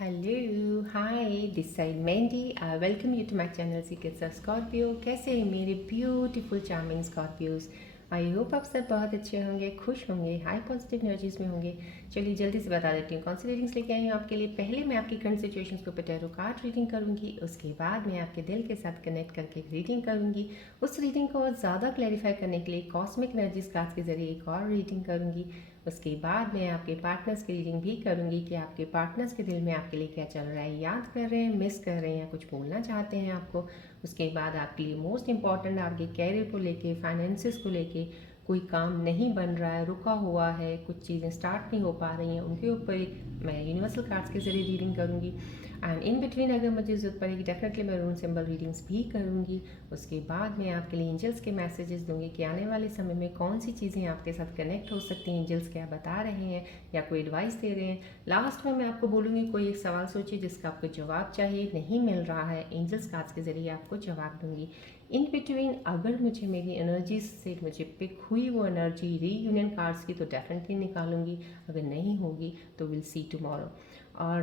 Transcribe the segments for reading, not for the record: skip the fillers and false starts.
Hello hi this side Mandy I welcome you to my channel secrets of Scorpio. कैसे हैं मेरे beautiful charming Scorpios. I hope आप सब बहुत अच्छे होंगे, खुश होंगे, हाई पॉजिटिव एनर्जीज में होंगे। चलिए जल्दी से बता देती हूँ कौन सी रीडिंग्स लेके आई हूँ आपके लिए। पहले मैं आपकी करंट सिचुएशंस के ऊपर टैरो कार्ड रीडिंग करूँगी, उसके बाद मैं आपके दिल के साथ कनेक्ट करके रीडिंग करूँगी। उस रीडिंग को और ज़्यादा क्लैरिफाई करने के लिए कॉस्मिक एनर्जीज कार्ड्स के जरिए एक और रीडिंग करूँगी। उसके बाद मैं आपके पार्टनर्स की रीडिंग भी करूंगी कि आपके पार्टनर्स के दिल में आपके लिए क्या चल रहा है, याद कर रहे हैं, मिस कर रहे हैं या कुछ बोलना चाहते हैं आपको। उसके बाद आपके लिए मोस्ट इम्पॉर्टेंट आपके कैरियर को लेके, फाइनेंसिस को लेके कोई काम नहीं बन रहा है, रुका हुआ है, कुछ चीज़ें स्टार्ट नहीं हो पा रही हैं, उनके ऊपर एक मैं यूनिवर्सल कार्ड्स के जरिए रीडिंग करूंगी। एंड इन बिटवीन अगर मुझे जरूरत पड़ेगी डेफिनेटली मैं रून सिंबल रीडिंग्स भी करूंगी। उसके बाद मैं आपके लिए एंजल्स के मैसेजेस दूंगी कि आने वाले समय में कौन सी चीज़ें आपके साथ कनेक्ट हो सकती हैं, एंजल्स क्या बता रहे हैं या कोई एडवाइस दे रहे हैं। लास्ट में मैं आपको बोलूँगी कोई एक सवाल सोचिए जिसका आपको जवाब चाहिए, नहीं मिल रहा है, एंजल्स कार्ड्स के जरिए आपको जवाब दूंगी। इन बिटवीन अगर मुझे मेरी एनर्जीज से मुझे पिक हुई वो एनर्जी रीयूनियन कार्ड्स की तो डेफिनेटली निकालूंगी, अगर नहीं होगी तो विल सी टुमारो। और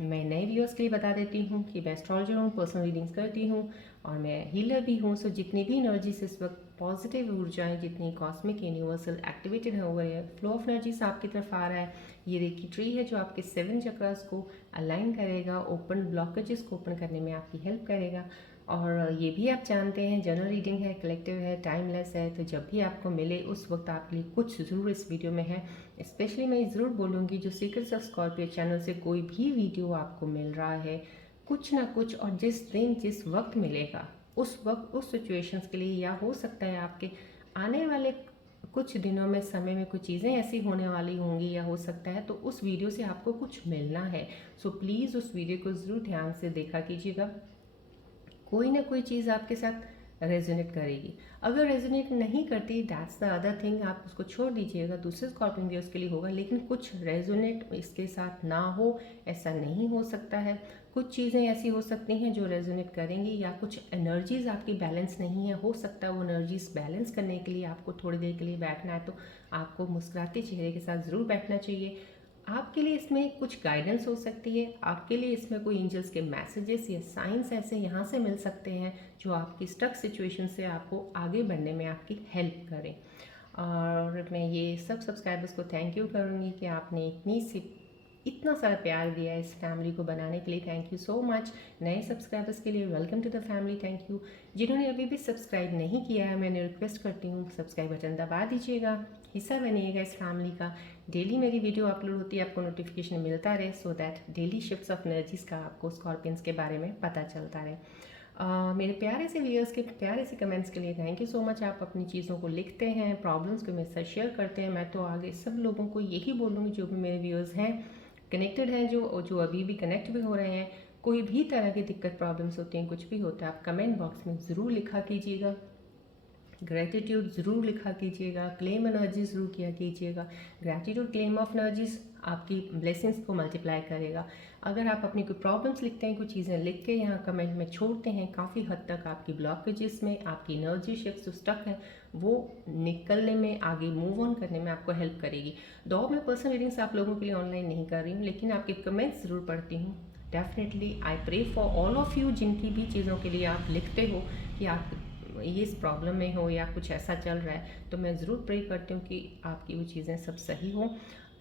मैं नए व्यूअर्स के लिए बता देती हूँ कि मैं एस्ट्रोलॉजर हूँ, पर्सनल रीडिंग्स करती हूँ और मैं हीलर भी हूँ। सो जितनी भी एनर्जीज इस वक्त पॉजिटिव ऊर्जाएं, जितनी कॉस्मिक यूनिवर्सल एक्टिवेटेड है ओवर है, फ्लो ऑफ एनर्जीज आपकी तरफ आ रहा है। ये रेकी ट्री है जो आपके 7 चक्रास को अलाइन करेगा, ओपन ब्लॉकेजेस को ओपन करने में आपकी हेल्प करेगा। और ये भी आप जानते हैं जनरल रीडिंग है, कलेक्टिव है, टाइमलेस है, तो जब भी आपको मिले उस वक्त आपके लिए कुछ ज़रूर इस वीडियो में है। स्पेशली मैं ज़रूर बोलूँगी जो सीक्रेट्स ऑफ स्कॉर्पियो चैनल से कोई भी वीडियो आपको मिल रहा है, कुछ ना कुछ और जिस दिन जिस वक्त मिलेगा उस वक्त उस सिचुएशंस के लिए, या हो सकता है आपके आने वाले कुछ दिनों में समय में कुछ चीज़ें ऐसी होने वाली होंगी, या हो सकता है तो उस वीडियो से आपको कुछ मिलना है। सो प्लीज़ उस वीडियो को ज़रूर ध्यान से देखा कीजिएगा। कोई ना कोई चीज़ आपके साथ रेजोनेट करेगी। अगर रेजोनेट नहीं करती दैट्स द अदर थिंग, आप उसको छोड़ दीजिएगा, दूसरे स्कॉर्पियन व्यूअर्स के लिए होगा। लेकिन कुछ रेजोनेट इसके साथ ना हो ऐसा नहीं हो सकता है। कुछ चीज़ें ऐसी हो सकती हैं जो रेजोनेट करेंगी, या कुछ एनर्जीज आपकी बैलेंस नहीं है, हो सकता है वो एनर्जीज बैलेंस करने के लिए आपको थोड़ी देर के लिए बैठना है, तो आपको मुस्कुराते चेहरे के साथ ज़रूर बैठना चाहिए। आपके लिए इसमें कुछ गाइडेंस हो सकती है, आपके लिए इसमें कोई एंजल्स के मैसेजेस या साइंस ऐसे यहाँ से मिल सकते हैं जो आपकी स्टक सिचुएशन से आपको आगे बढ़ने में आपकी हेल्प करें। और मैं ये सब सब्सक्राइबर्स को थैंक यू करूँगी कि आपने इतना सारा प्यार दिया है इस फैमिली को बनाने के लिए। Thank you so much. नए सब्सक्राइबर्स के लिए welcome to the family, thank you. जिन्होंने अभी भी सब्सक्राइब नहीं किया है मैंने रिक्वेस्ट करती हूँ सब्सक्राइब बटन दबा दीजिएगा, हिस्सा बनिएगा इस फैमिली का। डेली मेरी वीडियो अपलोड होती है, आपको नोटिफिकेशन मिलता रहे, so that daily shifts of energies का आपको स्कॉर्पियंस के बारे में पता चलता रहे। मेरे प्यारे से व्यूअर्स के प्यारे से कमेंट्स के लिए थैंक यू सो मच। आप अपनी चीज़ों को लिखते हैं, प्रॉब्लम्स को मेरे साथ शेयर करते हैं। मैं तो आगे सब लोगों को यही बोलूँगी जो भी मेरे व्यूअर्स हैं, कनेक्टेड हैं, जो अभी भी कनेक्ट भी हो रहे हैं, कोई भी तरह की दिक्कत प्रॉब्लम्स होती हैं, कुछ भी होता है, आप कमेंट बॉक्स में ज़रूर लिखा कीजिएगा। ग्रेटिट्यूड ज़रूर लिखा कीजिएगा, क्लेम एनर्जी ज़रूर किया कीजिएगा। ग्रेटिट्यूड क्लेम ऑफ एनर्जीज आपकी ब्लेसिंग्स को मल्टीप्लाई करेगा। अगर आप अपनी कोई प्रॉब्लम्स लिखते हैं, कुछ चीज़ें लिख के यहाँ कमेंट में छोड़ते हैं, काफ़ी हद तक आपकी ब्लॉकेजेस में आपकी एनर्जी शिफ्ट जो स्टक है वो निकलने में, आगे मूव ऑन करने में आपको हेल्प करेगी। दो मैं पर्सनल रीडिंग्स आप लोगों के लिए ऑनलाइन नहीं कर रही हूँ, लेकिन आपके कमेंट्स ज़रूर पढ़ती हूँ। Definitely I pray for all of you जिनकी भी चीज़ों के लिए आप लिखते हो कि आप ये इस प्रॉब्लम में हो या कुछ ऐसा चल रहा है, तो मैं ज़रूर प्रे करती हूँ कि आपकी वो चीज़ें सब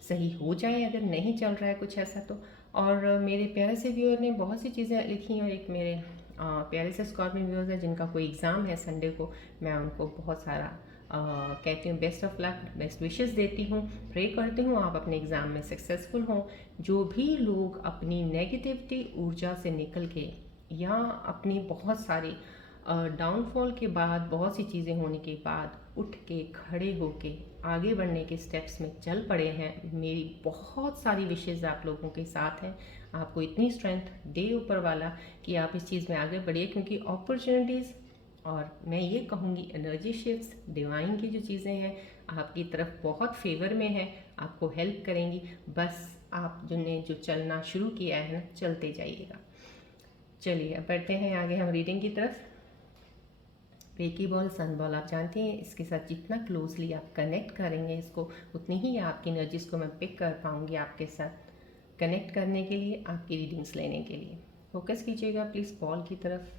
सही हो जाए अगर नहीं चल रहा है कुछ ऐसा तो। और मेरे प्यारे से व्यूअर ने बहुत सी चीज़ें लिखी हैं, और एक मेरे प्यारे से स्कॉर्पियन व्यूअर्स हैं जिनका कोई एग्ज़ाम है संडे को, मैं उनको बहुत सारा कहती हूँ best of luck, best wishes देती हूँ, प्रे करती हूँ आप अपने एग्ज़ाम में सक्सेसफुल हों। जो भी लोग अपनी नेगेटिविटी ऊर्जा से निकल के, या अपनी बहुत सारी डाउनफॉल के बाद, बहुत सी चीज़ें होने के बाद उठ के खड़े होके आगे बढ़ने के स्टेप्स में चल पड़े हैं, मेरी बहुत सारी विशेज़ आप लोगों के साथ हैं। आपको इतनी स्ट्रेंथ दे ऊपर वाला कि आप इस चीज़ में आगे बढ़िए, क्योंकि अपॉर्चुनिटीज़ और मैं ये कहूँगी एनर्जी शिफ्ट्स, डिवाइन की जो चीज़ें हैं आपकी तरफ बहुत फेवर में है, आपको हेल्प करेंगी। बस आप जो चलना शुरू किया है ना, चलते जाइएगा। चलिए अब बढ़ते हैं आगे हम रीडिंग की तरफ। रेकी बॉल, सन बॉल, आप जानते हैं इसके साथ जितना क्लोजली आप कनेक्ट करेंगे इसको, उतनी ही आपकी एनर्जीज को मैं पिक कर पाऊँगी, आपके साथ कनेक्ट करने के लिए, आपकी रीडिंग्स लेने के लिए। फोकस कीजिएगा प्लीज़ बॉल की तरफ।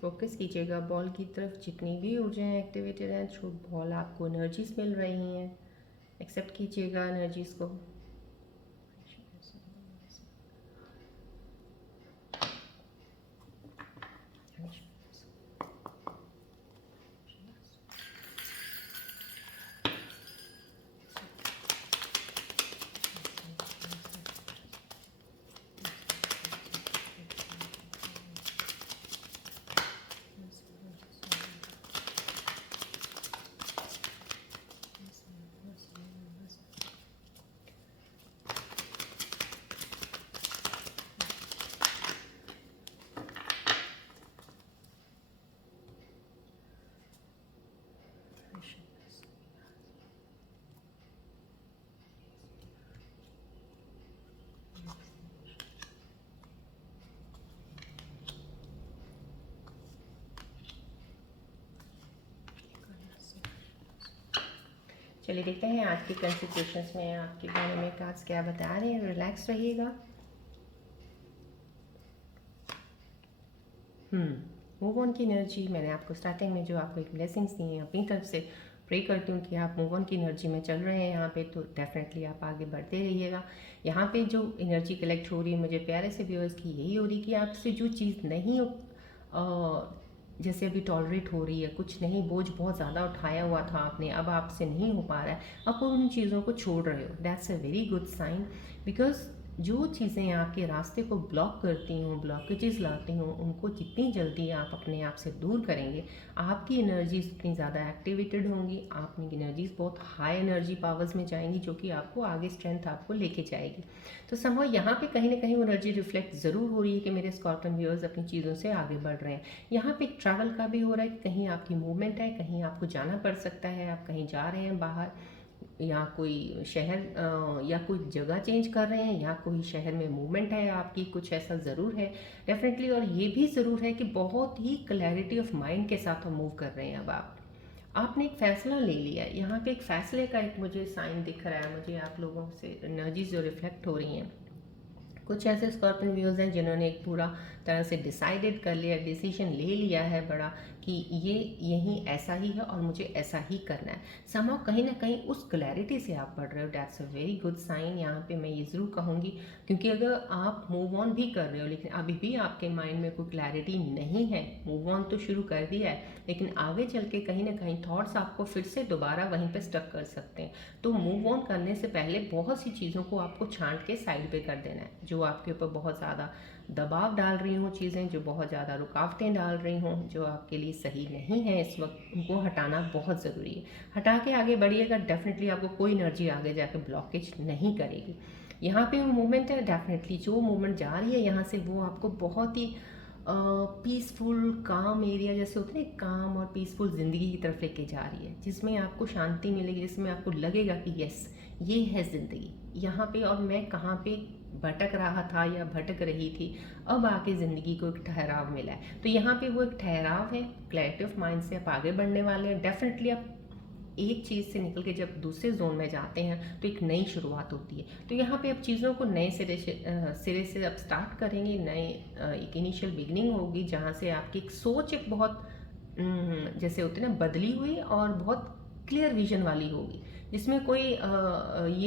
फोकस कीजिएगा बॉल की तरफ। जितनी भी ऊर्जाएं एक्टिवेटेड हैं, जो बॉल आपको एनर्जीज मिल रही हैं, एक्सेप्ट कीजिएगा एनर्जीज को। चलिए देखते हैं आज की कंसल्टेशंस में आपके बारे में कार्ड्स क्या बता रहे हैं। रिलैक्स रहिएगा। मूव ऑन की एनर्जी, मैंने आपको स्टार्टिंग में जो आपको एक ब्लेसिंग्स दी हैं, अपनी तरफ से प्रे करती हूँ कि आप मूव ऑन की एनर्जी में चल रहे हैं यहाँ पे, तो डेफिनेटली आप आगे बढ़ते रहिएगा। यहाँ पे जो एनर्जी कलेक्ट हो रही है मुझे प्यारे से व्यूअर्स की यही हो रही कि आपसे जो चीज़ नहीं जैसे अभी टॉलरेट हो रही है, कुछ नहीं, बोझ बहुत ज़्यादा उठाया हुआ था आपने, अब आपसे नहीं हो पा रहा है, आप उन चीज़ों को छोड़ रहे हो। That's a very good sign, because जो चीज़ें आपके रास्ते को ब्लॉक करती हूँ, ब्लॉकेजेस लाती हूँ, उनको जितनी जल्दी आप अपने आप से दूर करेंगे, आपकी एनर्जीज उतनी ज़्यादा एक्टिवेटेड होंगी, आपकी एनर्जीज बहुत हाई एनर्जी पावर्स में जाएंगी, जो कि आपको आगे स्ट्रेंथ आपको लेके जाएगी। तो समझो यहाँ पे कहीं ना कहीं वो एनर्जी रिफ्लेक्ट ज़रूर हो रही है कि मेरे स्कॉर्पियन व्यूअर्स अपनी चीज़ों से आगे बढ़ रहे हैं। यहाँ पे एक ट्रैवल का भी हो रहा है कि कहीं आपकी मूवमेंट है, कहीं आपको जाना पड़ सकता है, आप कहीं जा रहे हैं बाहर, या कोई शहर या कोई जगह चेंज कर रहे हैं, या कोई शहर में मूवमेंट है आपकी, कुछ ऐसा ज़रूर है डेफिनेटली। और ये भी ज़रूर है कि बहुत ही क्लैरिटी ऑफ माइंड के साथ हम मूव कर रहे हैं। अब आपने एक फ़ैसला ले लिया है। यहाँ पे एक फ़ैसले का एक मुझे साइन दिख रहा है, मुझे आप लोगों से एनर्जीज जो रिफ्लेक्ट हो रही हैं। कुछ ऐसे स्कॉर्पियन व्यूअर्स हैं जिन्होंने एक पूरा तरह से डिसाइडेड कर लिया, डिसीजन ले लिया है बड़ा कि ये यही ऐसा ही है और मुझे ऐसा ही करना है। समहाउ कहीं ना कहीं उस क्लैरिटी से आप पढ़ रहे हो। That's a very good sign. यहाँ पे मैं ये ज़रूर कहूँगी, क्योंकि अगर आप मूव ऑन भी कर रहे हो लेकिन अभी भी आपके माइंड में कोई क्लैरिटी नहीं है, मूव ऑन तो शुरू कर दिया है लेकिन आगे चल के कहीं ना कहीं थॉट्स आपको फिर से दोबारा वहीं पे स्टक कर सकते हैं। तो मूव ऑन करने से पहले बहुत सी चीज़ों को आपको छांट के साइड पे कर देना है, जो आपके ऊपर बहुत ज़्यादा दबाव डाल रही हों, चीज़ें जो बहुत ज़्यादा रुकावटें डाल रही हों, जो आपके लिए सही नहीं है इस वक्त, उनको हटाना बहुत ज़रूरी है। हटा के आगे बढ़िएगा, डेफिनेटली आपको कोई एनर्जी आगे जाके ब्लॉकेज नहीं करेगी। यहाँ पे वो मूवमेंट है, डेफिनेटली जो मूवमेंट जा रही है यहाँ से वो आपको बहुत ही पीसफुल काम एरिया जैसे होते हैं, काम और पीसफुल ज़िंदगी की तरफ लेके जा रही है, जिसमें आपको शांति मिलेगी, जिसमें आपको लगेगा कि यस ये है ज़िंदगी यहाँ पे, और मैं कहाँ पे भटक रहा था या भटक रही थी, अब आके ज़िंदगी को एक ठहराव मिला है। तो यहाँ पे वो एक ठहराव है, क्लैरिटी ऑफ माइंड से आप आगे बढ़ने वाले हैं। डेफिनेटली आप एक चीज़ से निकल के जब दूसरे जोन में जाते हैं तो एक नई शुरुआत होती है। तो यहाँ पे अब चीज़ों को नए सिरे से अब स्टार्ट करेंगे, नए एक इनिशियल बिगनिंग होगी, जहाँ से आपकी एक सोच एक बहुत जैसे होते हैं ना बदली हुई और बहुत क्लियर विजन वाली होगी, जिसमें कोई ये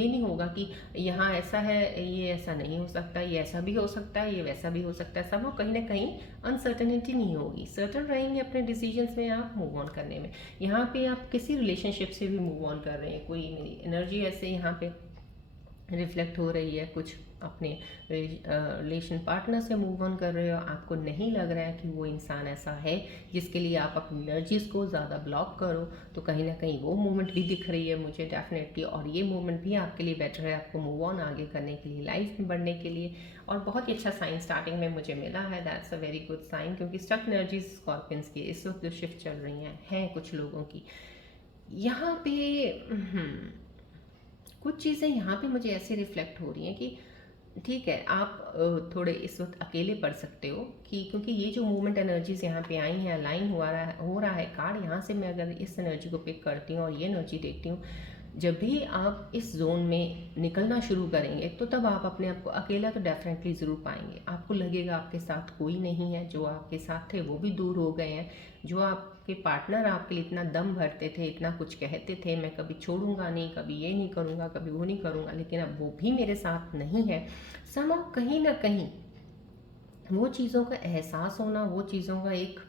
नहीं होगा कि यहाँ ऐसा है, ये ऐसा नहीं हो सकता, ये ऐसा भी हो सकता है, ये वैसा भी हो सकता है। सब कहीं ना कहीं अनसर्टनिटी नहीं होगी, सर्टन रहेंगे अपने डिसीजंस में आप मूव ऑन करने में। यहाँ पे आप किसी रिलेशनशिप से भी मूव ऑन कर रहे हैं, कोई एनर्जी ऐसे यहाँ पे रिफ्लेक्ट हो रही है, कुछ अपने रिलेशन पार्टनर से मूव ऑन कर रहे हो, आपको नहीं लग रहा है कि वो इंसान ऐसा है जिसके लिए आप अपनी एनर्जीज़ को ज़्यादा ब्लॉक करो, तो कहीं ना कहीं वो मूवमेंट भी दिख रही है मुझे डेफिनेटली, और ये मूवमेंट भी आपके लिए बेटर है आपको मूव ऑन आगे करने के लिए, लाइफ में बढ़ने के लिए। और बहुत ही अच्छा साइन स्टार्टिंग में मुझे मिला है, that's a very good sign, क्योंकि स्टक एनर्जीज स्कॉर्पियंस की इस वक्त जो शिफ्ट चल रही हैं कुछ लोगों की यहाँ पे। कुछ चीज़ें यहाँ पे मुझे ऐसे रिफ्लेक्ट हो रही हैं कि ठीक है, आप थोड़े इस वक्त अकेले पड़ सकते हो, कि क्योंकि ये जो मूवमेंट एनर्जीज यहाँ पे आई हैं, अलाइन हो रहा है कार्ड यहाँ से। मैं अगर इस एनर्जी को पिक करती हूँ और ये एनर्जी देखती हूँ, जब भी आप इस जोन में निकलना शुरू करेंगे तो तब आप अपने आप को अकेला तो डेफिनेटली ज़रूर पाएंगे। आपको लगेगा आपके साथ कोई नहीं है, जो आपके साथ थे वो भी दूर हो गए हैं, जो आपके पार्टनर आपके लिए इतना दम भरते थे, इतना कुछ कहते थे, मैं कभी छोड़ूंगा नहीं, कभी ये नहीं करूँगा, कभी वो नहीं करूँगा, लेकिन अब वो भी मेरे साथ नहीं है। समां कहीं ना कहीं वो चीज़ों का एहसास होना, वो चीज़ों का एक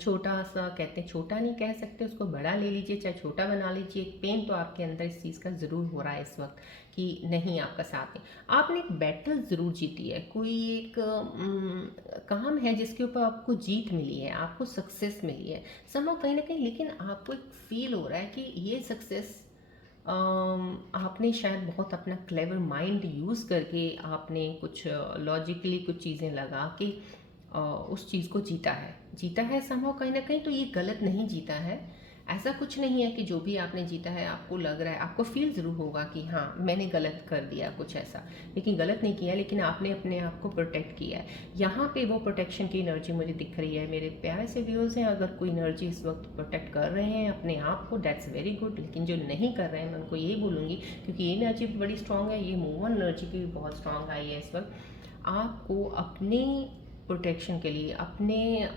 छोटा सा, कहते हैं छोटा नहीं कह सकते उसको, बड़ा ले लीजिए चाहे छोटा बना लीजिए, एक पेन तो आपके अंदर इस चीज़ का ज़रूर हो रहा है इस वक्त कि नहीं आपका साथ नहीं। आपने एक बैटल ज़रूर जीती है, कोई एक काम है जिसके ऊपर आपको जीत मिली है, आपको सक्सेस मिली है समझो कहीं ना कहीं, लेकिन आपको एक फील हो रहा है कि ये सक्सेस आपने शायद बहुत अपना क्लेवर माइंड यूज़ करके आपने कुछ लॉजिकली कुछ चीज़ें लगा के उस चीज़ को जीता है समहाउ कहीं ना कहीं। तो ये गलत नहीं जीता है, ऐसा कुछ नहीं है कि जो भी आपने जीता है आपको लग रहा है, आपको फील ज़रूर होगा कि हाँ मैंने गलत कर दिया कुछ ऐसा, लेकिन गलत नहीं किया, लेकिन आपने अपने आप को प्रोटेक्ट किया है। यहाँ पे वो प्रोटेक्शन की एनर्जी मुझे दिख रही है। मेरे प्यारे से व्यूअर्स हैं, अगर कोई एनर्जी इस वक्त प्रोटेक्ट कर रहे हैं अपने आप को, दैट्स वेरी गुड, लेकिन जो नहीं कर रहे हैं मैं उनको यही बोलूँगी, क्योंकि ये एनर्जी भी बड़ी स्ट्रांग है, ये मूव ऑन एनर्जी भी बहुत स्ट्रांग आई है इस वक्त। आपको अपनी प्रोटेक्शन के लिए, अपने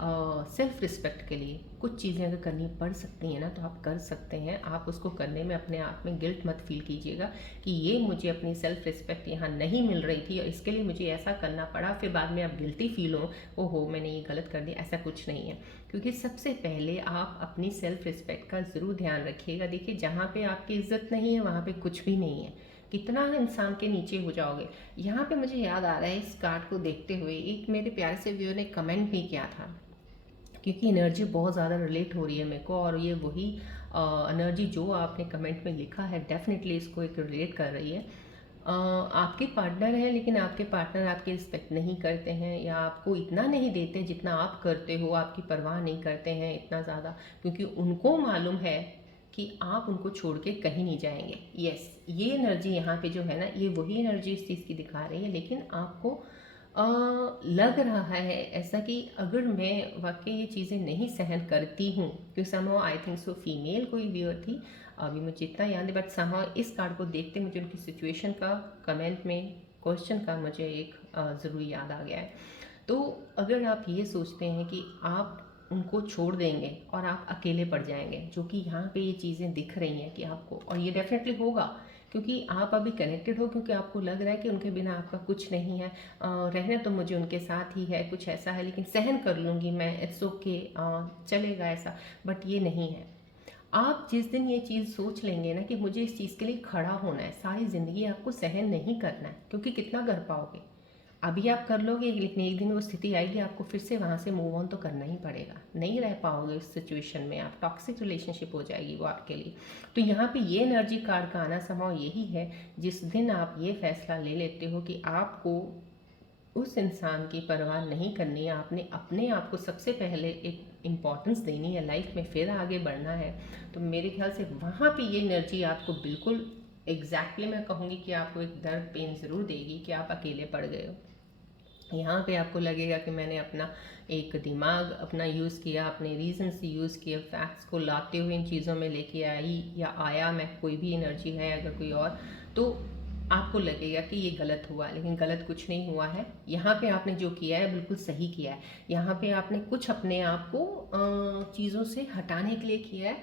सेल्फ रिस्पेक्ट के लिए कुछ चीज़ें अगर करनी पड़ सकती हैं ना तो आप कर सकते हैं। आप उसको करने में अपने आप में गिल्ट मत फील कीजिएगा कि ये मुझे अपनी सेल्फ रिस्पेक्ट यहाँ नहीं मिल रही थी और इसके लिए मुझे ऐसा करना पड़ा, फिर बाद में आप गिल्टी फील हो, ओहो मैंने ये गलत कर दिया, ऐसा कुछ नहीं है। क्योंकि सबसे पहले आप अपनी सेल्फ रिस्पेक्ट का ज़रूर ध्यान रखिएगा। देखिए जहाँ पे आपकी इज्जत नहीं है वहाँ पे कुछ भी नहीं है, कितना इंसान के नीचे हो जाओगे। यहाँ पे मुझे याद आ रहा है इस कार्ड को देखते हुए, एक मेरे प्यारे से व्यूअर ने कमेंट भी किया था, क्योंकि एनर्जी बहुत ज़्यादा रिलेट हो रही है मेरे को, और ये वही एनर्जी जो आपने कमेंट में लिखा है डेफिनेटली इसको एक रिलेट कर रही है। आपके पार्टनर है, लेकिन आपके पार्टनर आपकी रिस्पेक्ट नहीं करते हैं या आपको इतना नहीं देते जितना आप करते हो, आपकी परवाह नहीं करते हैं इतना ज़्यादा, क्योंकि उनको मालूम है कि आप उनको छोड़ के कहीं नहीं जाएंगे। यस, ये एनर्जी यहाँ पे जो है ना, ये वही एनर्जी इस चीज़ की दिखा रही है, लेकिन आपको लग रहा है ऐसा कि अगर मैं वाकई ये चीज़ें नहीं सहन करती हूँ, क्योंकि somehow I think so female कोई व्यूअर थी, अभी मुझे इतना याद है, बट समहाउ इस कार्ड को देखते मुझे उनकी सिचुएशन का कमेंट में क्वेश्चन का मुझे एक ज़रूर याद आ गया है। तो अगर आप ये सोचते हैं कि आप उनको छोड़ देंगे और आप अकेले पड़ जाएंगे, जो कि यहाँ पे ये चीज़ें दिख रही हैं कि आपको, और ये डेफिनेटली होगा क्योंकि आप अभी कनेक्टेड हो, क्योंकि आपको लग रहा है कि उनके बिना आपका कुछ नहीं है, रहना तो मुझे उनके साथ ही है, कुछ ऐसा है, लेकिन सहन कर लूँगी मैं, इट्स ओके, चलेगा ऐसा, बट ये नहीं है। आप जिस दिन ये चीज़ सोच लेंगे ना कि मुझे इस चीज़ के लिए खड़ा होना है, सारी ज़िंदगी आपको सहन नहीं करना है, क्योंकि कितना कर पाओगे। अभी आप कर लोगे, लेकिन एक दिन वो स्थिति आएगी आपको फिर से वहाँ से मूव ऑन तो करना ही पड़ेगा, नहीं रह पाओगे उस सिचुएशन में, आप टॉक्सिक रिलेशनशिप हो जाएगी वो आपके लिए। तो यहाँ पे ये एनर्जी कार्ड का आना संभव यही है, जिस दिन आप ये फैसला ले लेते हो कि आपको उस इंसान की परवाह नहीं करनी है, आपने अपने आप को सबसे पहले एक इम्पॉर्टेंस देनी है लाइफ में, फिर आगे बढ़ना है, तो मेरे ख्याल से वहाँ पे ये एनर्जी आपको बिल्कुल एग्जैक्टली मैं कहूँगी कि आपको एक दर्द पेन ज़रूर देगी कि आप अकेले पड़ गए हो। यहाँ पे आपको लगेगा कि मैंने अपना एक दिमाग अपना यूज़ किया, अपने रीजंस यूज़ किए, फैक्ट्स को लाते हुए इन चीज़ों में लेके आई या आया मैं, कोई भी एनर्जी है अगर कोई और, तो आपको लगेगा कि ये गलत हुआ, लेकिन गलत कुछ नहीं हुआ है। यहाँ पे आपने जो किया है बिल्कुल सही किया है। यहाँ पे आपने कुछ अपने आप को चीज़ों से हटाने के लिए किया है,